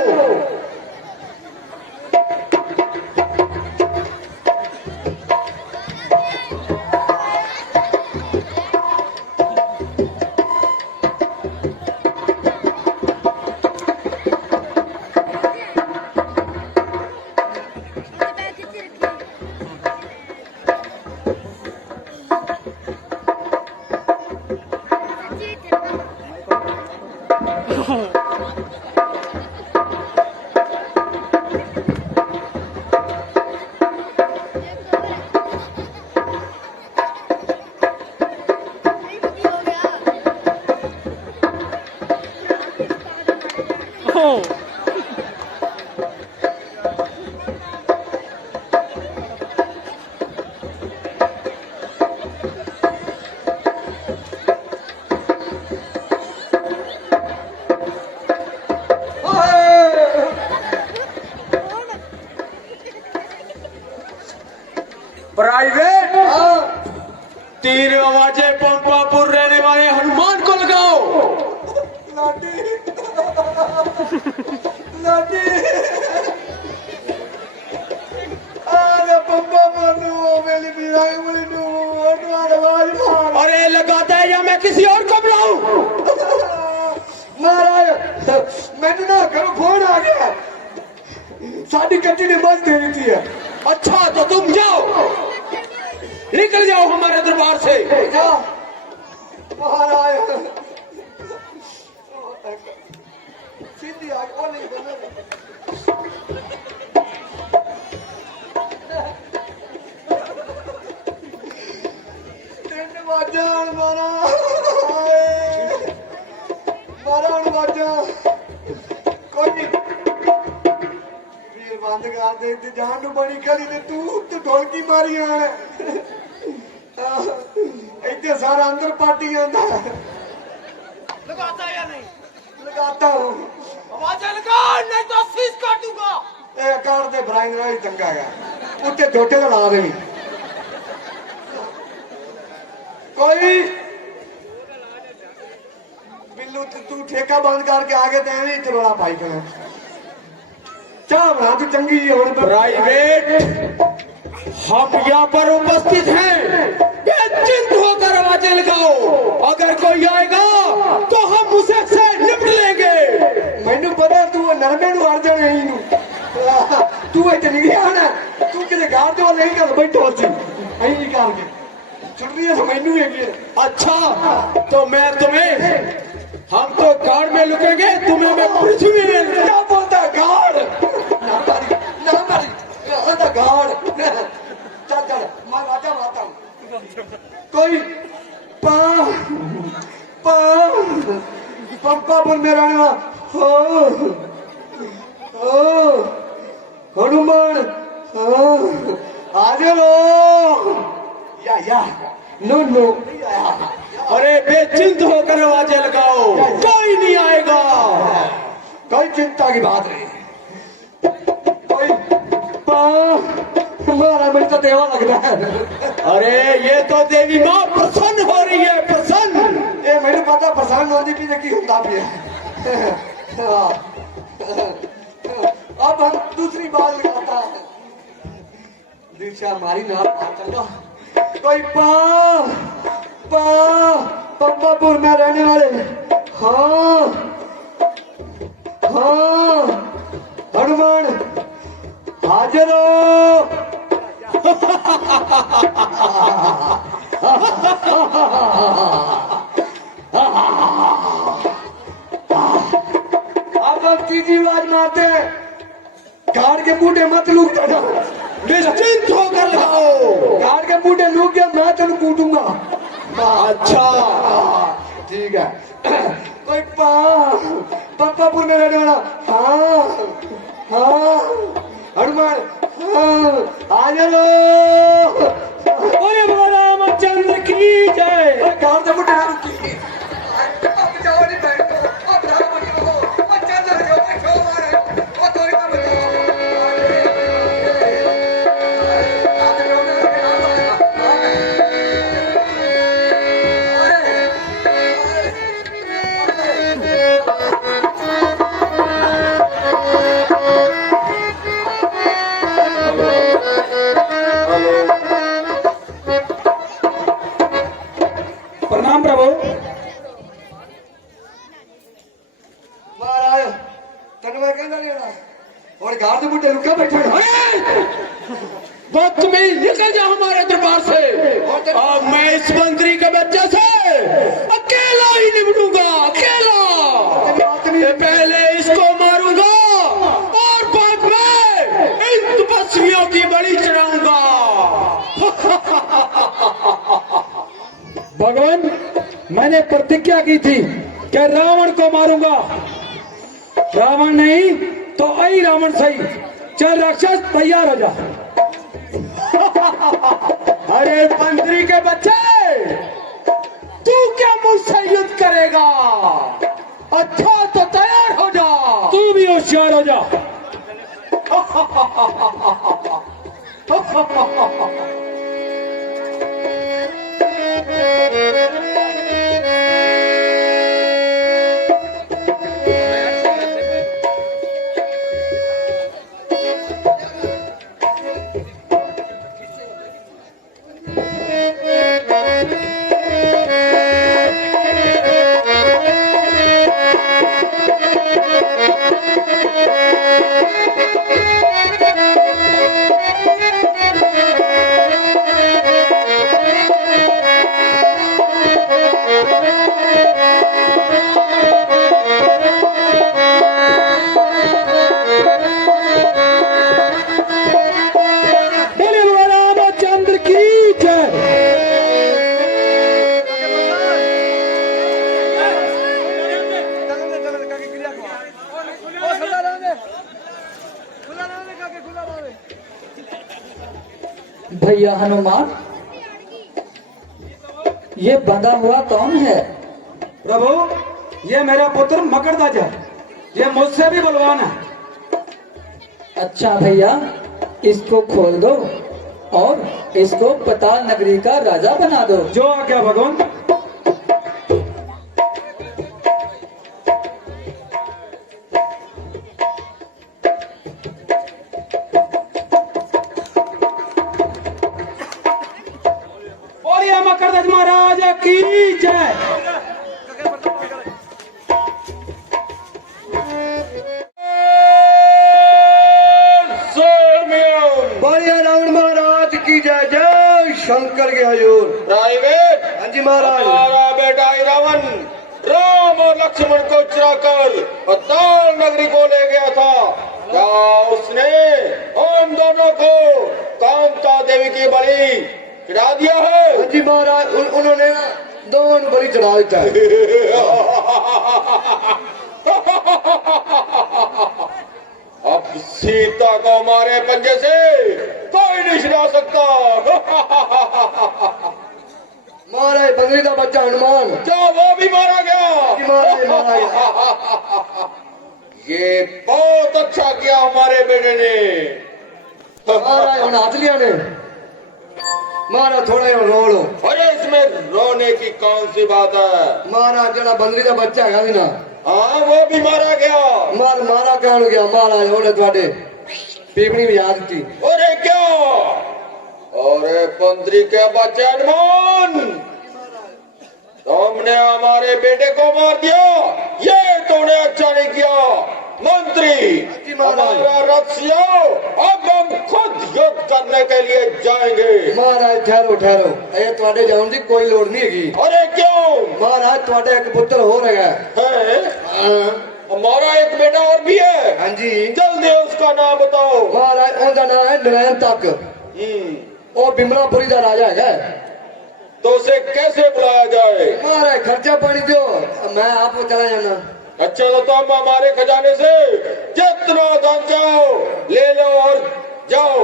प्राइवेट 3 आवाजें पंपापुर रहने वाले हनुमान को लगाओ। लाडी लाडी अरे पप्पा मनु मेरी बिराई बोली नू आवाज मार। अरे लगाता है या मैं किसी और को बुलाऊं? महाराज मैंने ना करो फोन आ गया, साड़ी कट्टी ने बस दे दी थी। अच्छा तो तुम जाओ, निकल जाओ हमारे दरबार से। महाराज सीधी आग वो नहीं बना। तीन बाजान मारा बाजा कोई बंद कर दे जान नू बड़ी गली ने तू ढोलकी मारी आने इतने सारा अंदर पार्टी आंदा लगाता या नहीं? लगाता हूँ। आवाज लगा नहीं तो शीश काटूंगा। ए कार दे ब्राइन रही चंगा है उत्ते झोटे का ला देनी कोई बिल्लू तू ठेका बंद करके आगे तो एवं ही रोला पाई कर चाह बना तू चंगी जी होने पर। प्राइवेट हम यहाँ पर उपस्थित हैं, चिंत होकर आवाजें लगाओ। अगर कोई आएगा तो हम उसे से निपट लेंगे। मैनू पता तू नरमे नू अड़ जाने ही तू इतने नहीं आना तू किसी गाड़ दे वाले कर बैठो सी अही निकाल के छुट्टी है मैनू है। अच्छा तो मैं तुम्हें, हम तो गाड़ में लुकेंगे, तुम्हें मैं पृथ्वी में। क्या बोलता गाड़ ना मारी गाड़ चल चल मैं राजा माता हूँ। कोई पंपापुर में रहने वाला हनुमान आज लो या नो अरे बेचिंत होकर आवाजें लगाओ, कोई नहीं आएगा। कोई चिंता की बात नहीं। कोई हमारा मिल तो देवा लग रहा है। अरे ये तो देवी माँ प्रसन्न हो रही है, प्रसन्न। ये मैंने पता प्रसन्न होती भी की होता भी है। अब हम दूसरी बात लगाता है। दीक्षा हमारी नाम चल कोई पप्पापुर में रहने वाले, हाँ हाँ हनुमान हाजिर हो। आप तीजी आवाज मारते हैं, गाड़ के बूटे मत लूट देना, निश्चिंत होकर लगाओ। गाड़ के बूटे लूट गया मैं तेन कूटूंगा। अच्छा ठीक है। कोई पप्पापुर में रहने वाला, हाँ हाँ हनुमान हाँ आ जाओ। बोले भगवान रामचंद्र की जय। गाँव से बुढ़े अब जाओ नहीं बैठो, अब जाओ बच्चों, बच्चा जा जाओ, क्यों मारे वो तो ही ना प्रणाम प्रभु। महाराज तेन मैं कहना नहीं होना और गाँव से बुढ़े रुका बैठे बदतमीज निकल जा हमारे दरबार से। अब मैं इस मंत्री के बच्चे से अकेला ही निपटूंगा, अकेला। पहले इसको मारूंगा और बाद में इन तपस्वियों की बलि चढ़ाऊंगा। भगवान मैंने प्रतिज्ञा की थी कि रावण को मारूंगा, रावण नहीं तो आई रावण सही। चल राक्षस तैयार हो जा। अरे मंत्री के बच्चे, तू क्या मुझसे युद्ध करेगा? अच्छा तो तैयार हो जा। तू भी होशियार हो जा। भैया हनुमान, ये बंधा हुआ कौन है? प्रभु ये मेरा पुत्र मकरध्वज है, ये मुझसे भी बलवान है। अच्छा भैया, इसको खोल दो और इसको पताल नगरी का राजा बना दो। जो आज्ञा भगवान। बोलिए मकरध्वज महाराज की जय। बढ़िया रावण महाराज की जय। जय शंकर के हजूर। प्राइवेट, हाँ जी महाराज। हमारा बेटा ही रावण राम और लक्ष्मण को चुरा कर पताल नगरी को ले गया था। क्या उसने हम दोनों को कांता देवी की बलि चढ़ा दिया है? हाँ जी महाराज, उन्होंने ना दोनों बलि चढ़ा देता है। अब सीता को हमारे पंजे से कोई नहीं छुड़ा सकता। महाराज बंगली का बच्चा हनुमान, क्या वो भी मारा गया? जी महाराज मारा गया। ये बहुत अच्छा किया हमारे बेटे ने। महाराज उन हाथ लिया ने महाराज थोड़ा ही रो लो। अरे इसमें रोने की कौन सी बात है? महाराज जरा बंदरी का बच्चा है ना, हाँ वो भी मारा गया। मारा कौन गया? महाराज उन्हें थोड़े पीपड़ी में याद की। अरे क्या? अरे अरे मंत्री के बच्चे अनमोल, तुमने हमारे बेटे को मार दिया, ये तूने अच्छा नहीं किया। मंत्री हमारा रथ से आओ, अब हम खुद युद्ध करने के लिए जाएंगे। महाराज ठहरो ठहरो, ये थोड़े जाने की कोई लोड़ नहीं है। अरे क्यों महाराज थोड़े एक पुत्र हो रहा है। हमारा एक बेटा और भी है। हाँ जी। जल्दी उसका नाम बताओ। महाराज उनका नाम है नारायण तक, और बिमलापुरी का राजा है। तो उसे कैसे बुलाया जाए? महाराज खर्चा पानी दो, मैं आपको चला जाना। अच्छा तो तुम हमारे खजाने से जितना धन चाहो ले लो और जाओ।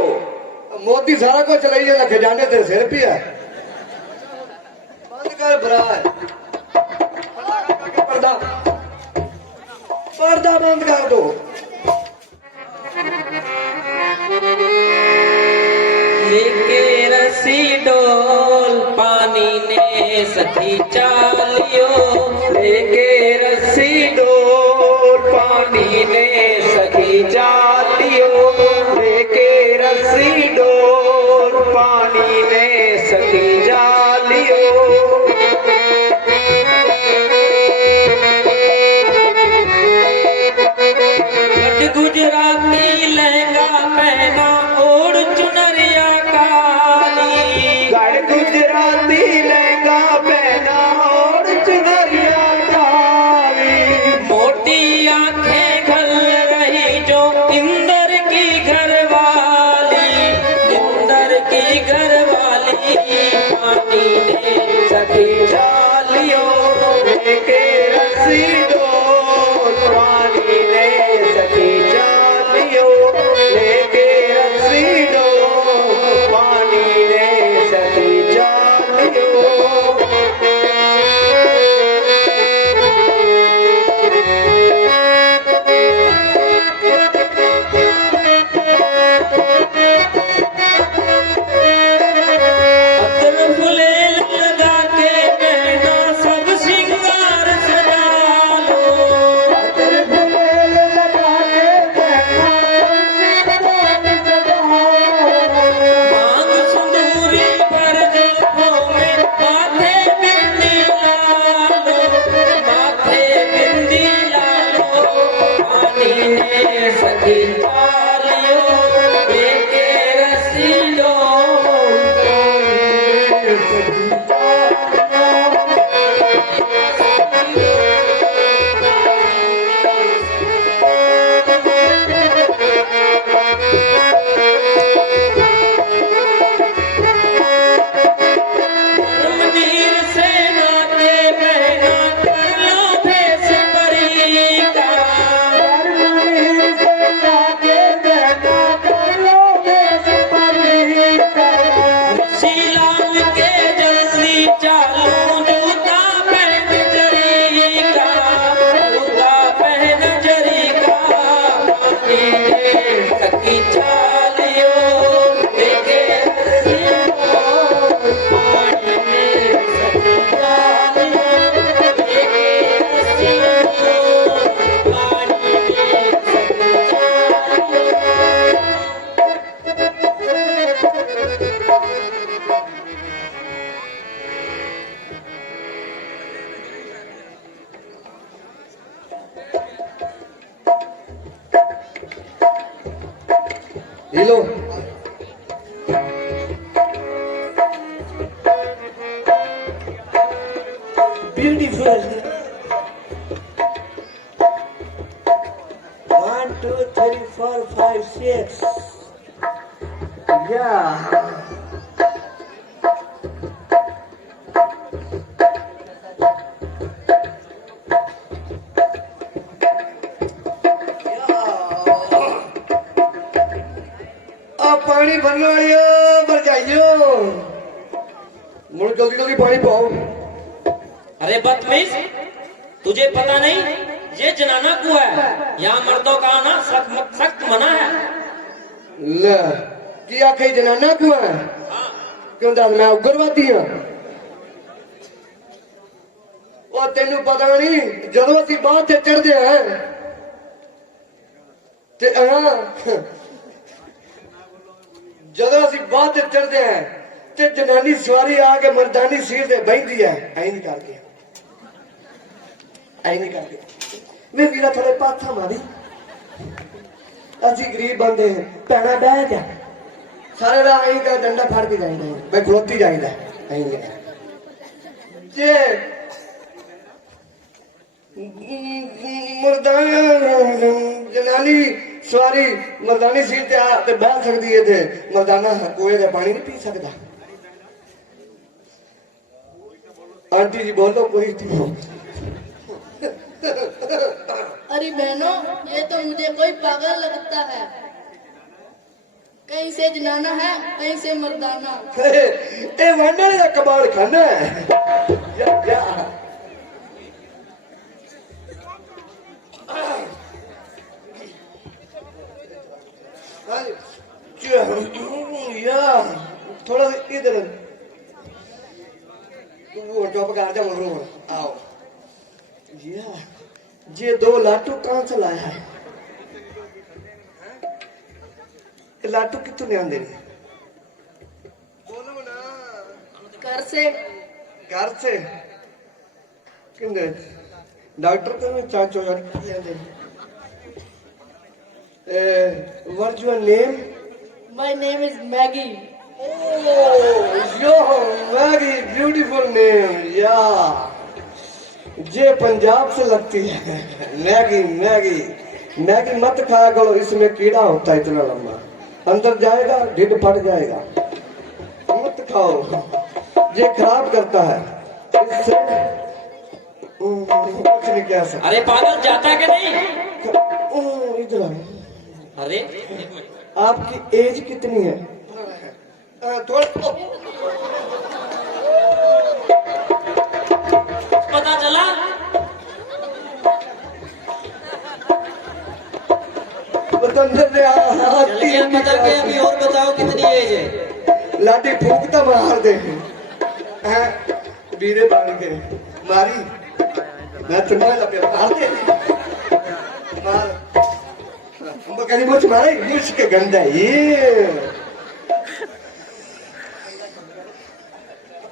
मोदी सारा कुछ चलाई जाना, खजाने तेरे सिर पे है। बंद कर बराए, पर्दा पर्दा बंद कर दो। लेके रस्सी डोल पानी ने सखी चालियो, लेके रस्सी डोल पानी ने सखी चालियो, लेके रस्सी डोल पानी ने सखी चालियो। गुजराती लहंगा पहना ओढ़ चुनरिया काली, गढ़ गुजराती लहंगा पहना ओढ़ चुनरिया काली। मोटी आंखें घल रही जो इंदर की घरवाली, इंदर की घरवाली। पानी ने सखी चालियो, लेके रस्सी डोल पानी ने सखी चालियो, लेके रस्सी डोल पानी ने सखी चालियो। अतर फुले लगा के कहना सब सिंगार सजा लो, अतर फुले लगा के कहना सब सिंगार सजा लो। मांग संदूरी पर जुल्फों में माथे बिंदी लालो, माथे बिंदी लालो। पानी ने सखी चालियो, लेके रस्सी डोल सखी चालियो। धर्मवीर से नाते बहना कर लो भेष परी का, धर्मवीर से नाते बहना कर लो भेष परी का। शीलाम के जलसी चालू जूता पहन जरी का, जूता पहन जरी का। पानी ने सखी चालियो, लेके रस्सी डोल पानी ने सखी चालियो, लेके रस्सी डोल पानी ने सखी चालियो। ये लो। Beautiful. 1, 2, 3, 4, 5, 6. Yeah. अब पानी भरने वाली हो, भर जाइयो। मुझे जल्दी जल्दी पानी पाओ। अरे बदतमीज, तुझे पता नहीं ये जनाना कुआ है, यहाँ मर्दों का आना सख्त मना है। ले की आखे जनाना कुआ है? क्यों दस मैं उग्रवादी हाँ? और तेनू पता नहीं जदों असीं बाहर ते चढ़दे हैं ते जदों असीं बाहर ते चढ़दे हैं ते जनानी सवारी आके मर्दानी सीट ते बैठी है ऐ नहीं करके मैं वीरा थोड़े पाथा मारी असी गरीब बंदे पैना बह जा सारे राह ऐ का डंडा फड़ के जाइंदा मैं खलोती जाइंदा ऐ जे जनानी सवारी मर्दानी सीट ते बह सकती है थे मर्दाना कुएं का पानी नहीं पी सकता आंटी जी बोलो कोई अरे बहनों ये तो मुझे कोई पागल लगता है कहीं से जनाना है कहीं से मर्दाना ए वांडा का कबाड़ खाना है या थोड़ा इधर वो चुप कर जा मरो आओ ये 2 लाटू कहाँ से लाया है लाटू कितों ले आंदे बोलो ना घर से किंदे डॉक्टर तो में चाचो यार ले आंदे what your name my name is Maggi yo Maggi beautiful name या ये पंजाब से लगती है मैगी मत खाया करो इसमें कीड़ा होता है इतना लंबा अंदर जाएगा ढिड फट जाएगा मत खाओ ये खराब करता है इससे कुछ नहीं कह सकता अरे पागल जाता है कि नहीं इधर अरे आपकी एज कितनी है पता चला पता के अभी और बताओ कितनी एज है लाठी फूकता मार दे बीरे बांध के मारी मैं तुम्हें लपे मार दे मार कहीं मुझ मारे मुझ के गंदा ये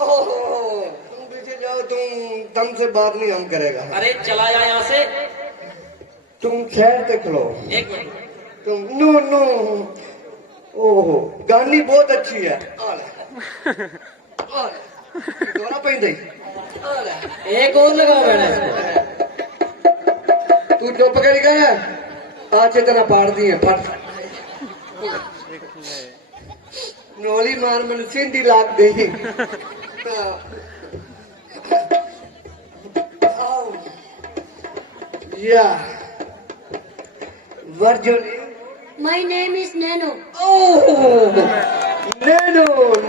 तुम पीछे जाओ तुम से बात नहीं हम करेगा अरे चला जा यहाँ से तुम खैर देख लो एक मिनट तुम नो ओहो गानी बहुत अच्छी है दोरा पहन एक और लगाओ मैंने तू चुप कर गया आज इतना पाड़ दी है फट नोली मार मैंने सिंधी लाग गई या version my name is nano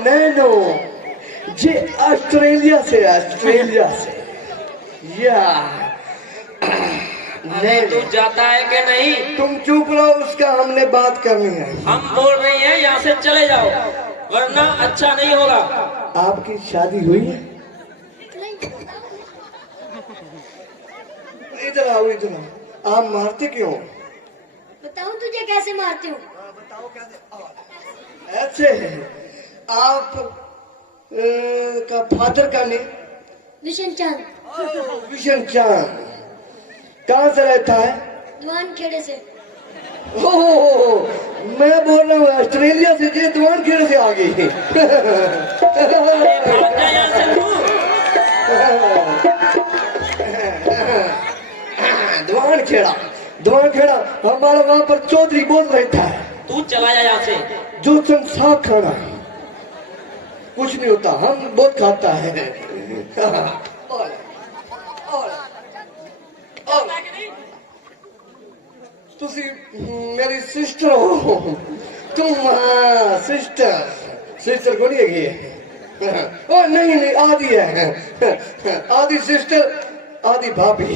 nano ये ऑस्ट्रेलिया से या अरे तू जाता है कि नहीं तुम चुप रहो उसका हमने बात करनी है हम बोल रही हैं यहाँ से चले जाओ वरना अच्छा नहीं होगा आपकी शादी हुई है इधर आओ आप मारते क्यों बताऊं तुझे कैसे मारती हूँ बताओ कैसे ऐसे आप का फादर का नेम विशन चांद कहाँ से रहता है दीवान खेड़े से मैं बोल रहा हूँ ऑस्ट्रेलिया से ये दीवान खेड़े से आ गई दीवान खेड़ा हमारा वहाँ पर चौधरी बोल रहता है तू चला जा यहाँ से जो साग खाना कुछ नहीं होता हम बहुत खाता है तुसी मेरी सिस्टर हो तुम सिस्टर को नहीं है ओ नहीं आदि है आदि सिस्टर आदि भाभी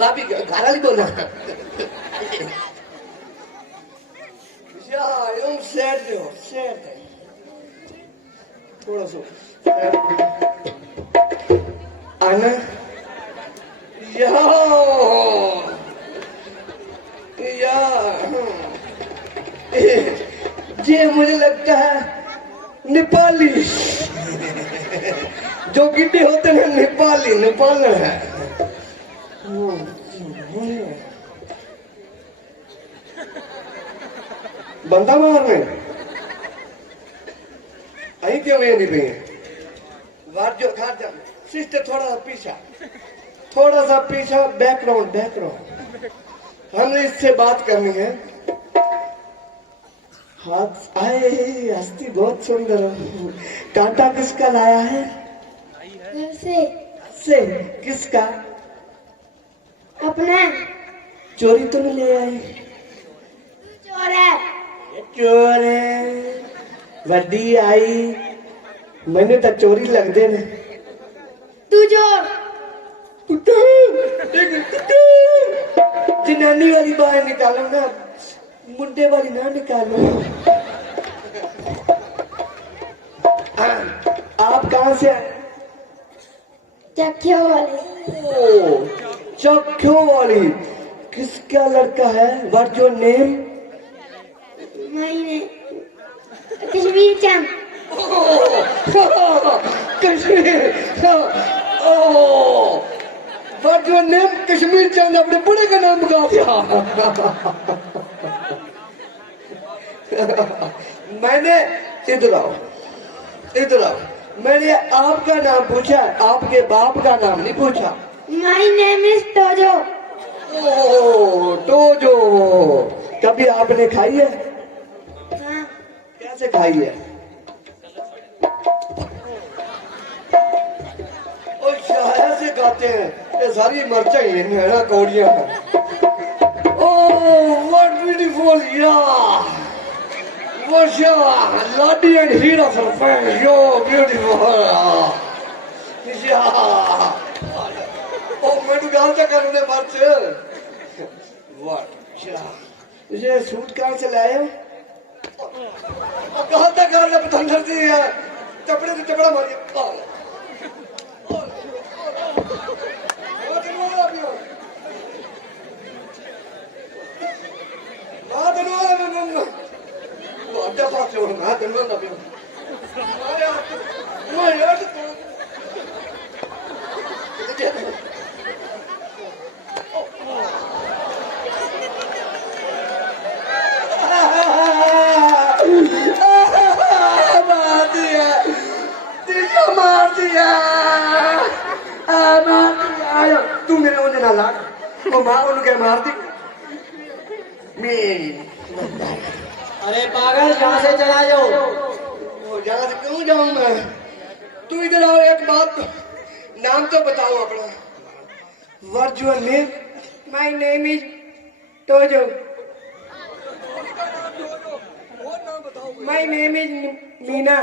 भाभी घर वाली बोलना सेट थोड़ा सा आना या ये मुझे लगता है नेपाली, जो गिड्डे होते हैं नेपाली नेपाल है। बंदा मारने अही क्यों नहीं भी वार जो खा जा सिस्टर थोड़ा सा पीछा बैकग्राउंड हमने इससे बात करनी है। हाथ आए हस्ती बहुत सुंदर, कांटा किसका लाया है? से किसका? अपना। चोरी तो नहीं ले आई? चोर है वड्डी आई, मैंने तो चोरी लगते ने। तू चोर। जनानी वाली बाहर निकालो ना, मुंडे वाली ना निकालो। आप कहाँ से आए? चक्कियों वाली। चक्कियों वाली। किसका लड़का है? What your name? मैंने Kashmir Chand. Kashmir. What your name? Kashmir Chand. अपने बड़े का नाम बता दिया। मैंने इधर आओ मैंने आपका नाम पूछा, आपके बाप का नाम नहीं पूछा। My name is टोजो। टोजो। कभी आपने खाई है? हाँ। कैसे खाई है? ऐसे खाते हैं, ये सारी मर्चा ही है ना कौड़ियां। ओह व्हाट ब्यूटीफुल यार, Russia, Lottie and Hira for friends. Yo, beautiful. Yeah. Oh, मैं तो गाल तक करने मर्च। What? ये सूट कहाँ से लाए हो? कहाँ तक करने पतंगर दी है? चपड़े से चपड़ा मारिए। Ada apa sih orang ada mana nabi? Maaf dia. Ayo, tu मेरे उन्हें ना लाग, वो मार उन्हें मार दी। अरे पागल, यहाँ से चला जाओ। यहाँ से क्यों जाऊं मैं? तू इधर आओ, एक बात, नाम तो बताओ अपना। What's your name? My name is टोजो। My name is Meena.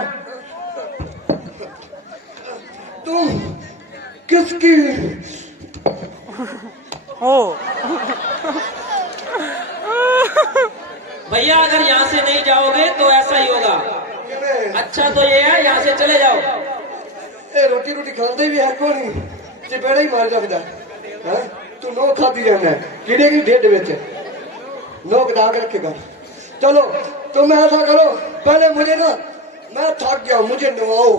तुम किसकी? भैया अगर यहाँ से नहीं जाओगे तो ऐसा ही होगा। अच्छा तो ये है, यहाँ से चले जाओ। ए रोटी खाते भी है कोनी, चपेड़ा ही मार जाता है। तू नो खाती जाना है, कीड़े की ढेड बेच नो कटा के रखेगा। चलो तुम ऐसा करो, पहले मुझे ना, मैं थक गया, मुझे नवाओ,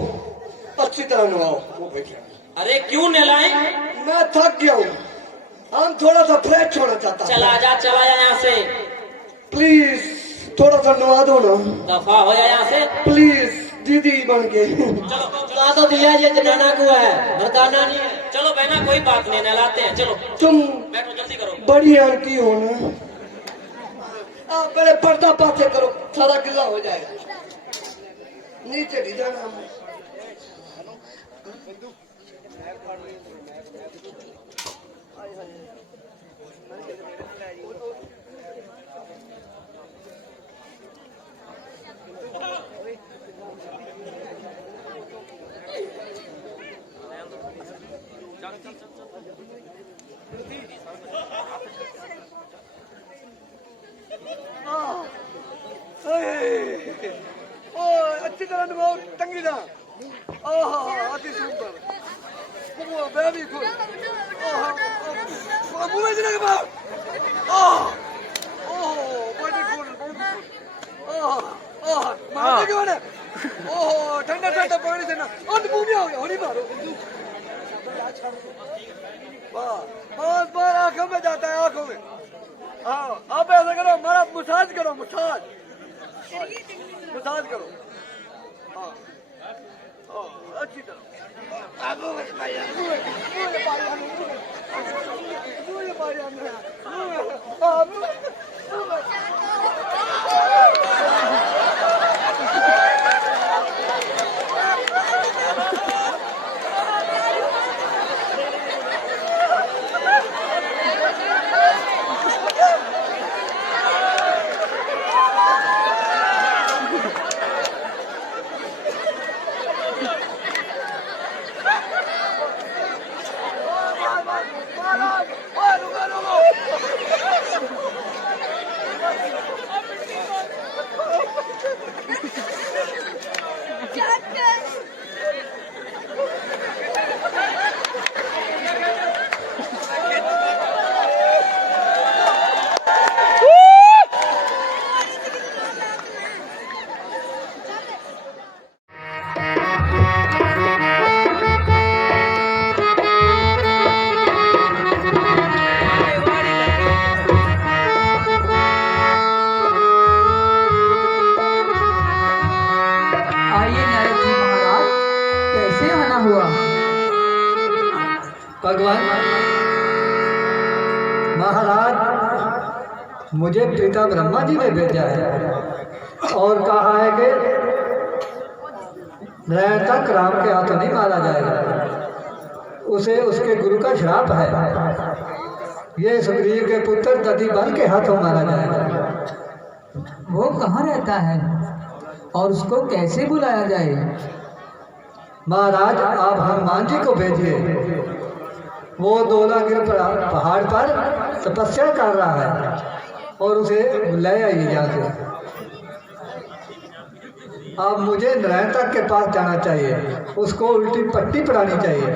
अच्छी तरह नवाओ। वो बैठे। अरे क्यों नहलाएं? मैं थक गया हूँ, हम थोड़ा सा फ्रेश होना चाहता। चला जा यहाँ से। प्लीज थोड़ा सा नवा दो ना। दफा हो जा यहाँ से प्लीज, दीदी बन के। चलो तो दिया, ये जनाना को है, मर्दाना नहीं है। चलो बहना, कोई बात नहीं, नहलाते हैं। चलो तुम बैठो, जल्दी करो। बड़ी आंटी हो ना, आप पहले पर्दा पासे करो, सारा गिला हो जाएगा। नीचे भी जाना। अच्छी तरह नवाओ, तंगी ना। अति सुंदर, बेबी गुड। मुंह में के बाद, बड़ी गुड। बहुत बार आंखों में जाता है, आंखों में। हाँ, आप ऐसा करो, हमारा मसाज करो, मसाज करो। हाँ, अच्छी तरह। भगवान महाराज, मुझे पिता ब्रह्मा जी ने भेजा है और कहा है कि नया तक राम के हाथों नहीं मारा जाएगा, उसे उसके गुरु का श्राप है। ये सुग्रीव के पुत्र दधिबल के हाथों मारा जाएगा। वो कहाँ रहता है और उसको कैसे बुलाया जाए? महाराज, आप हनुमान जी को भेजिए, वो धौलागिरी पहाड़ पर तपस्या कर रहा है और उसे ले आइए यहाँ से। अब मुझे नारायण तक के पास जाना चाहिए, उसको उल्टी पट्टी पढ़ानी चाहिए।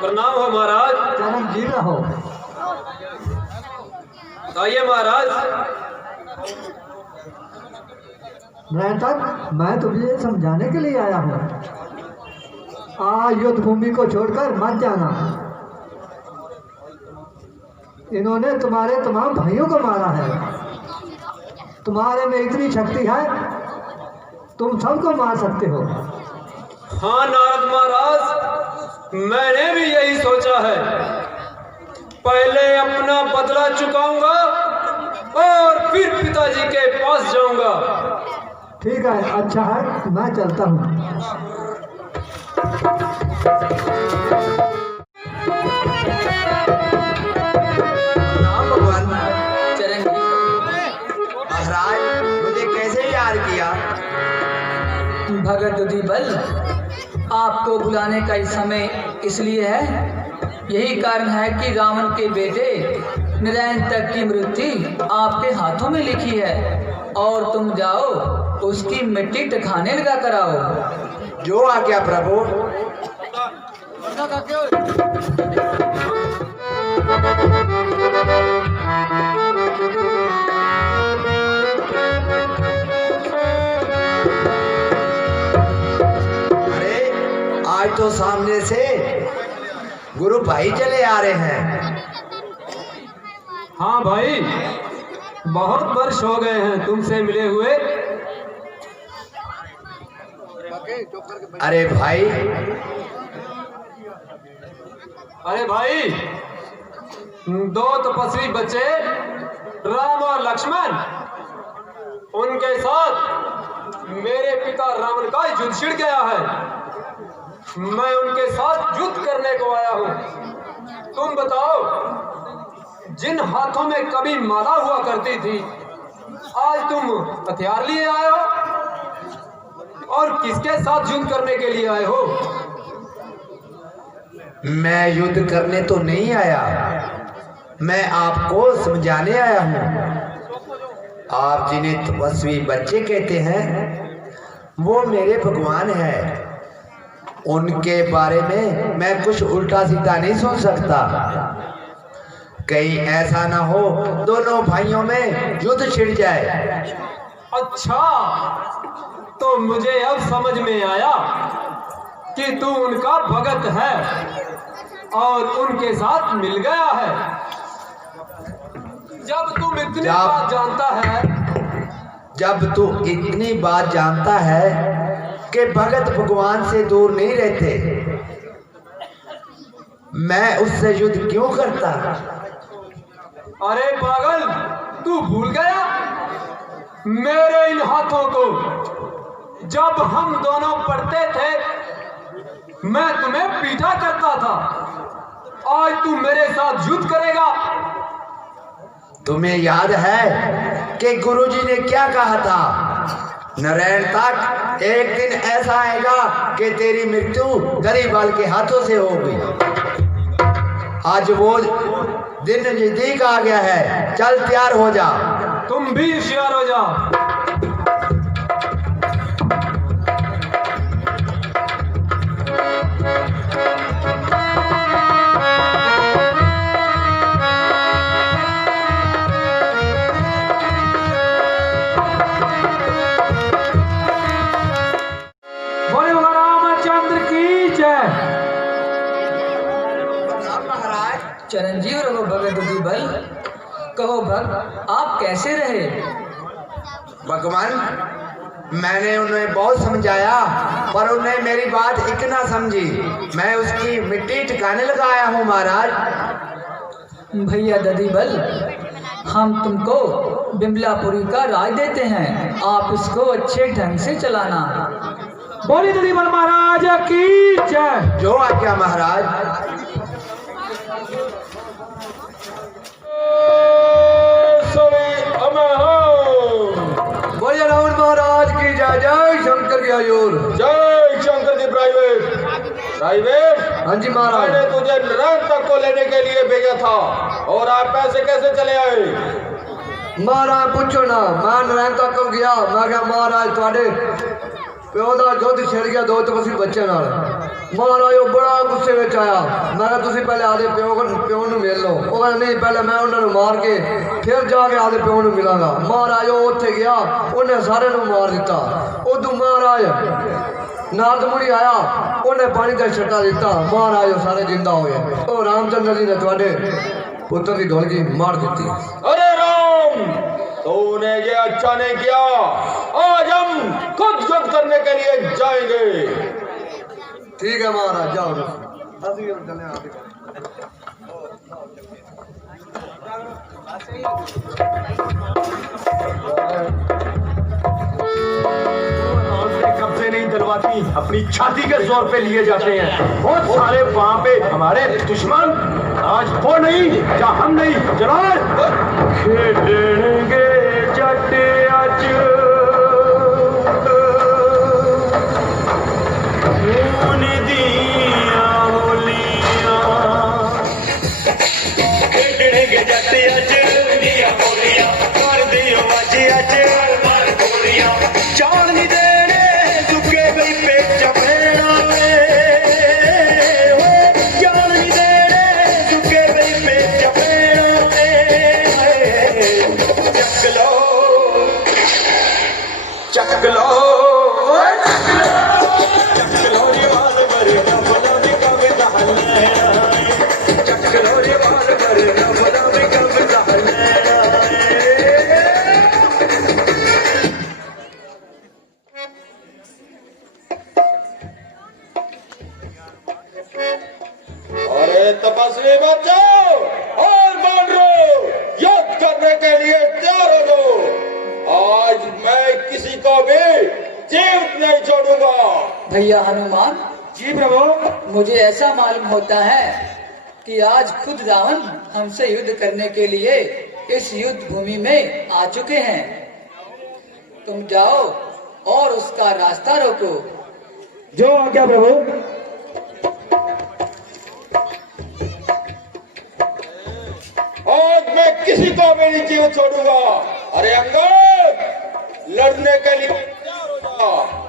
प्रणाम हो महाराज। चरण जी रहो। आइए महाराज। तक मैं तुझे समझाने के लिए आया हूँ, युद्ध भूमि को छोड़कर मत जाना। इन्होंने तुम्हारे तमाम भाइयों को मारा है, तुम्हारे में इतनी शक्ति है, तुम सबको मार सकते हो। हाँ नारद महाराज, मैंने भी यही सोचा है। पहले अपना बदला चुकाऊंगा और फिर पिताजी के पास जाऊंगा। ठीक है, अच्छा है, मैं चलता हूँ। भगवान महाराज, मुझे कैसे याद किया? भगत दधिबल, आपको बुलाने का इस समय इसलिए है, यही कारण है कि रावण के बेटे नारायण तक की मृत्यु आपके हाथों में लिखी है और तुम जाओ उसकी मिट्टी टखाने लगा कर आओ। जो आज्ञा प्रभु। आज तो सामने से गुरु भाई चले आ रहे हैं। हाँ भाई, बहुत वर्ष हो गए हैं तुमसे मिले हुए। अरे भाई, दो तपस्वी बच्चे राम और लक्ष्मण, उनके साथ मेरे पिता रावण का युद्ध छिड़ गया है। मैं उनके साथ युद्ध करने को आया हूँ। तुम बताओ, जिन हाथों में कभी माला हुआ करती थी, आज तुम हथियार लिए आए हो और किसके साथ युद्ध करने के लिए आए हो? मैं युद्ध करने तो नहीं आया, मैं आपको समझाने आया हूँ। आप जिन्हें तपस्वी बच्चे कहते हैं वो मेरे भगवान है। उनके बारे में मैं कुछ उल्टा सीधा नहीं सोच सकता। कहीं ऐसा ना हो दोनों भाइयों में युद्ध छिड़ जाए। अच्छा, तो मुझे अब समझ में आया कि तू उनका भगत है और उनके साथ मिल गया है। जब तू इतनी बात जानता है, जब तू इतनी बात जानता है कि भगत भगवान से दूर नहीं रहते, मैं उससे युद्ध क्यों करता? अरे पागल, तू भूल गया मेरे इन हाथों को? जब हम दोनों पढ़ते थे मैं तुम्हें पीटा करता था, आज तू मेरे साथ युद्ध करेगा? तुम्हें याद है कि गुरुजी ने क्या कहा था? नारायण तक एक दिन ऐसा आएगा कि तेरी मृत्यु दरीबाल के हाथों से होगी। आज वो दिन नजदीक आ गया है, चल तैयार हो जा। तुम भी होशियार हो जाओ। चिरंजीव रहो भगत ददीबल। कहो भक्त, आप कैसे रहे? भगवान, मैंने उन्हें बहुत समझाया पर उन्हें मेरी बात एक ना समझी। मैं उसकी मिट्टी ठिकाने लगाया हूँ महाराज। भैया ददीबल, हम तुमको बिमलापुरी का राज देते हैं, आप इसको अच्छे ढंग से चलाना। बोली ददीबल महाराज की जय। जो आज्ञा महाराज। बोलिए रावण महाराज की जय। जय शंकर की हजूर। जय शंकर जी। प्राइवेट हाँ जी महाराज। मैंने तुझे नारायण तक को लेने के लिए भेजा था और आप पैसे कैसे चले आए? महाराज पूछो ना, मैं नारायण तक को गया, मैं क्या महाराज थोड़े प्यो का युद्ध छिड़ गया दो तपस्वी बच्चे नाल। महाराज वो बड़ा गुस्से में आया, मैं तुम पहले आदे प्यो नूं मिल लो। वो कहता नहीं, पहले मैं उन्होंने मार के फिर जाके आदे प्यो नूं मिलांगा। महाराज वो उत्थे गया, उन्हें सारे नूं मार दिता। उदू महाराज नारद मुनि आया, उन्हें पानी का छट्टा दिता। महाराज वो सारे जिंदा हो गए। और रामचंद्र जी ने थोड़े पुत्र की ढोलकी मार दी। अरे राम, तूने ये अच्छा नहीं किया। आज हम खुद युद्ध करने के लिए जाएंगे। ठीक है महाराज, जाओ। कब्जे नहीं दिलवाती, अपनी छाती के जोर पे लिए जाते हैं। बहुत सारे वहां पे हमारे दुश्मन, आज वो नहीं या हम नहीं, चलो खेलेंगे जट आज तपस्वी बच्चों और बानरों, युद्ध करने के लिए तैयार हो जाओ। आज मैं किसी को भी जीवित नहीं छोड़ूंगा। भैया हनुमान जी प्रभु। मुझे ऐसा मालूम होता है कि आज खुद रावण हमसे युद्ध करने के लिए इस युद्ध भूमि में आ चुके हैं। तुम जाओ और उसका रास्ता रोको। जो आज्ञा प्रभु। आज मैं किसी को भी नहीं जीवित छोड़ूंगा। अरे अंगद, लड़ने के लिए तैयार हो जा।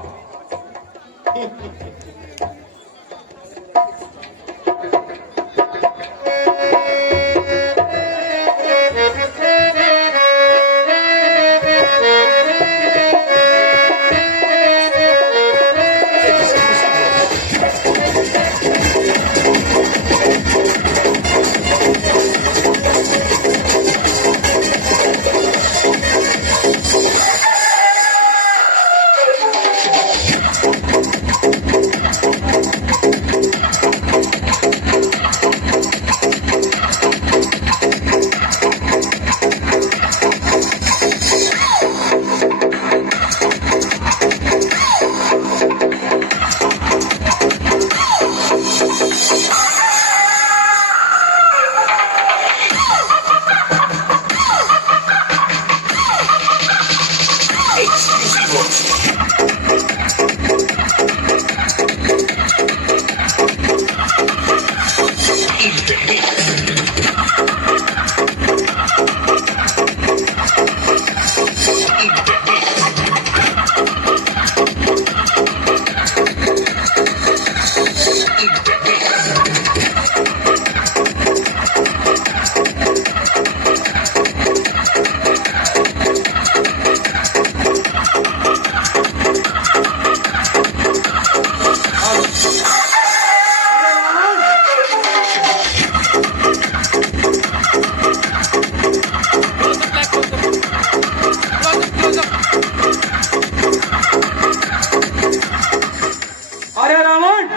अरे रावण,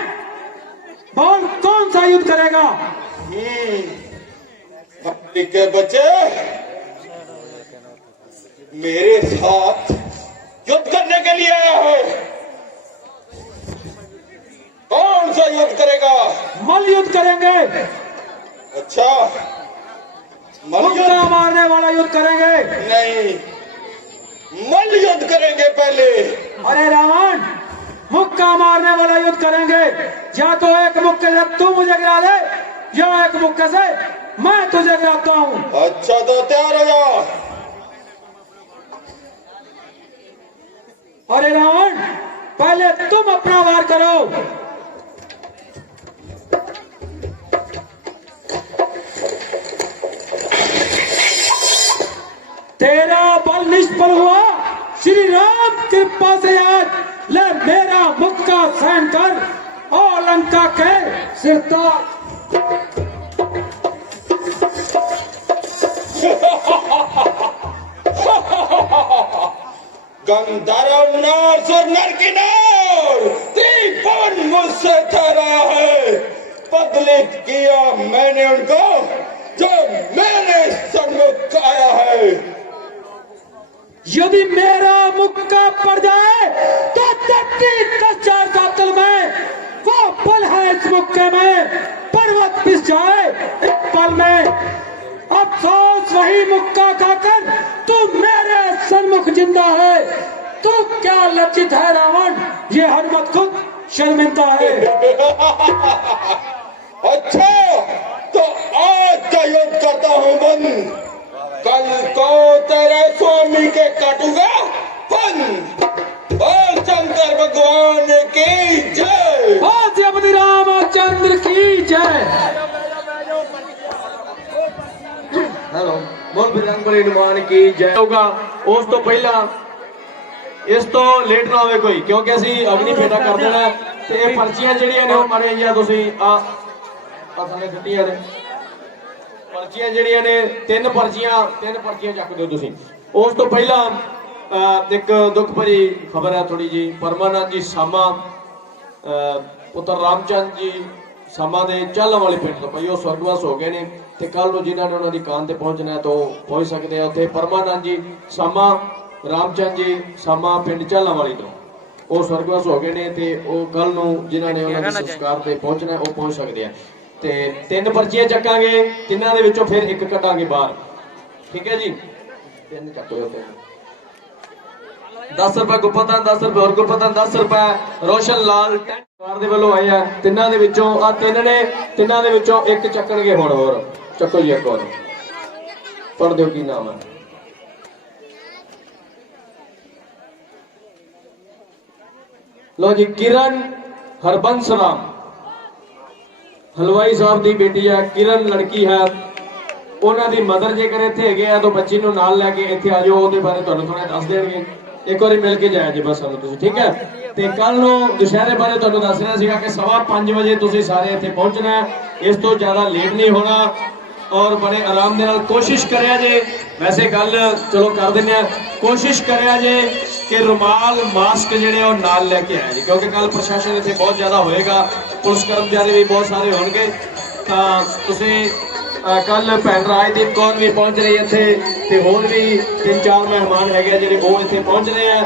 बोल कौन सा युद्ध करेगा? भक्ति के बच्चे मेरे साथ युद्ध करने के लिए आया है। कौन सा युद्ध करेगा? मल युद्ध करेंगे। अच्छा, मुक्का मारने वाला युद्ध करेंगे। नहीं, मल युद्ध करेंगे पहले। अरे रावण, मुक्का मारने वाला युद्ध करेंगे। या तो एक मुक्के से तू मुझे गिरा दे, या एक मुक्के से मैं तुझे गिराता हूँ। अच्छा, तो तैयार हो जाओ। अरे रावण, पहले तुम अपना वार करो। तेरा बल निष्फल हुआ। श्री राम कृपा से आज ले मेरा मुक्का सहन कर और लंका के सिरता। गंधर्व नार सुर नर की नार, त्रिभुवन मुझसे ठहरा है। बदलित किया मैंने उनको जो मेरे सन्मुख आया है। यदि मेरा मुक्का पड़ जाए तो 10,000 सातल में वो पल है इस मुक्के में, पर्वत पिस जाए एक पल में। अफसोस वही मुक्का खाकर तू मेरे सन्मुख जिंदा है। तू क्या लज्जित है रावण, ये हनुमत खुद शर्मिंदा है। अच्छा, तो आज का युद्ध करता हूँ बंद। कल को तेरे स्वामी के काटूंगा फन। बोल शंकर भगवान की जय। श्रीमती रामचंद्र की जय। हेलो, बोल बजरंग बली हनुमान की जय। होगा उस तो पहला इस तो लेट ना होवे कोई, क्योंकि असी अग्नि पेटा कर देना। ते पर्चियां ਜਿਹੜੀਆਂ ਨੇ ਉਹ ਮਾਰੇ ਜਾਂ ਤੁਸੀਂ ਆ ਥੱਲੇ ਦਿੱਤੀਆਂ ਨੇ पर्चियां ਜਿਹੜੀਆਂ ਨੇ ਤਿੰਨ पर्चियां ਚੱਕ ਦਿਓ ਤੁਸੀਂ। ਉਸ ਤੋਂ ਪਹਿਲਾਂ ਇੱਕ ਦੁੱਖ ਭਰੀ ਖਬਰ ਹੈ ਥੋੜੀ ਜੀ। ਪਰਮਾਨੰਦ ਜੀ ਸਾਮਾ ਪੁੱਤਰ ਰਾਮਚੰਦ ਜੀ ਸਾਮਾ ਦੇ ਚਾਲਾਂ ਵਾਲੇ ਪਿੰਡ ਤੋਂ ਭਾਈ ਉਹ ਸਵਰਗਵਾਸ ਹੋ ਗਏ ਨੇ ਤੇ ਕੱਲ ਨੂੰ ਜਿਨ੍ਹਾਂ ਨੇ ਉਹਨਾਂ ਦੀ ਕਾਨ ਤੇ ਪਹੁੰਚਣਾ ਹੈ ਤਾਂ ਪਹੁੰਚ ਸਕਦੇ ਆ ਉੱਥੇ। ਪਰਮਾਨੰਦ ਜੀ ਸਾਮਾ, ਰਾਮਚੰਦ ਜੀ ਸਾਮਾ ਪਿੰਡ ਚਾਲਾਂ ਵਾਲੀ ਤੋਂ ਉਹ ਸਵਰਗਵਾਸ ਹੋ ਗਏ ਨੇ ਤੇ ਉਹ ਕੱਲ ਨੂੰ ਜਿਨ੍ਹਾਂ ਨੇ ਉਹਨਾਂ ਦੇ ਸੰਸਕਾਰ ਤੇ ਪਹੁੰਚਣਾ ਉਹ ਪਹੁੰਚ ਸਕਦੇ ਆ। ਤੇ ਤਿੰਨ ਪਰਚੀਆਂ ਚੱਕਾਂਗੇ, ਤਿੰਨਾਂ ਦੇ ਵਿੱਚੋਂ ਫਿਰ ਇੱਕ ਕੱਢਾਂਗੇ ਬਾਹਰ। ਠੀਕ ਹੈ ਜੀ, ਤਿੰਨ ਚੱਕ ਲਿਓ। 10 ਰੁਪਏ ਗੁਪਤਨ, 10 ਰੁਪਏ ਹੋਰ ਗੁਪਤਨ, 10 ਰੁਪਏ ਰੋਸ਼ਨ ਲਾਲ ਟੈਂਟ ਦੇ ਵੱਲੋਂ ਆਏ ਆ। ਤਿੰਨਾਂ ਦੇ ਵਿੱਚੋਂ ਆ ਤਿੰਨ ਨੇ, ਤਿੰਨਾਂ ਦੇ ਵਿੱਚੋਂ ਇੱਕ ਚੱਕਣਗੇ। ਹੁਣ ਹੋਰ ਚੱਕੋ ਜੀ, ਇੱਕ ਹੋਰ ਪੜ੍ਹ ਦਿਓ ਕੀ ਨਾਮ ਹੈ। लो जी किरण हरबंस राम हलवाई साहब की बेटी है किरण लड़की है उन्हों की मदर जेकर इतने है तो बच्ची को नाल लैके इतने आ जाओ वो बारे थोड़ा दस देंगे एक बार मिल के जाया जी बस सानू ठीक है तो कल दुशहरे बारे तुहानू दस रहा सीगा कि 5:15 बजे तुसीं सारे इत्थे पहुंचना है इस तो ज़्यादा लेट नहीं होना और बड़े आराम दे नाल कोशिश करिया जे वैसे गल चलो कर दें कोशिश करिया जे कि रुमाल मास्क जिहड़े वो नाल लैके आए जी क्योंकि कल प्रशासन इत्थे बहुत ज़्यादा होएगा पुलिस कर्मचारी भी बहुत सारे होणगे तां तुसीं कल भैन राजदीप कौर भी पहुंच रही है इत्थे ते होर भी 3-4 मेहमान है जिहड़े वो इत्थे पहुंच रहे हैं।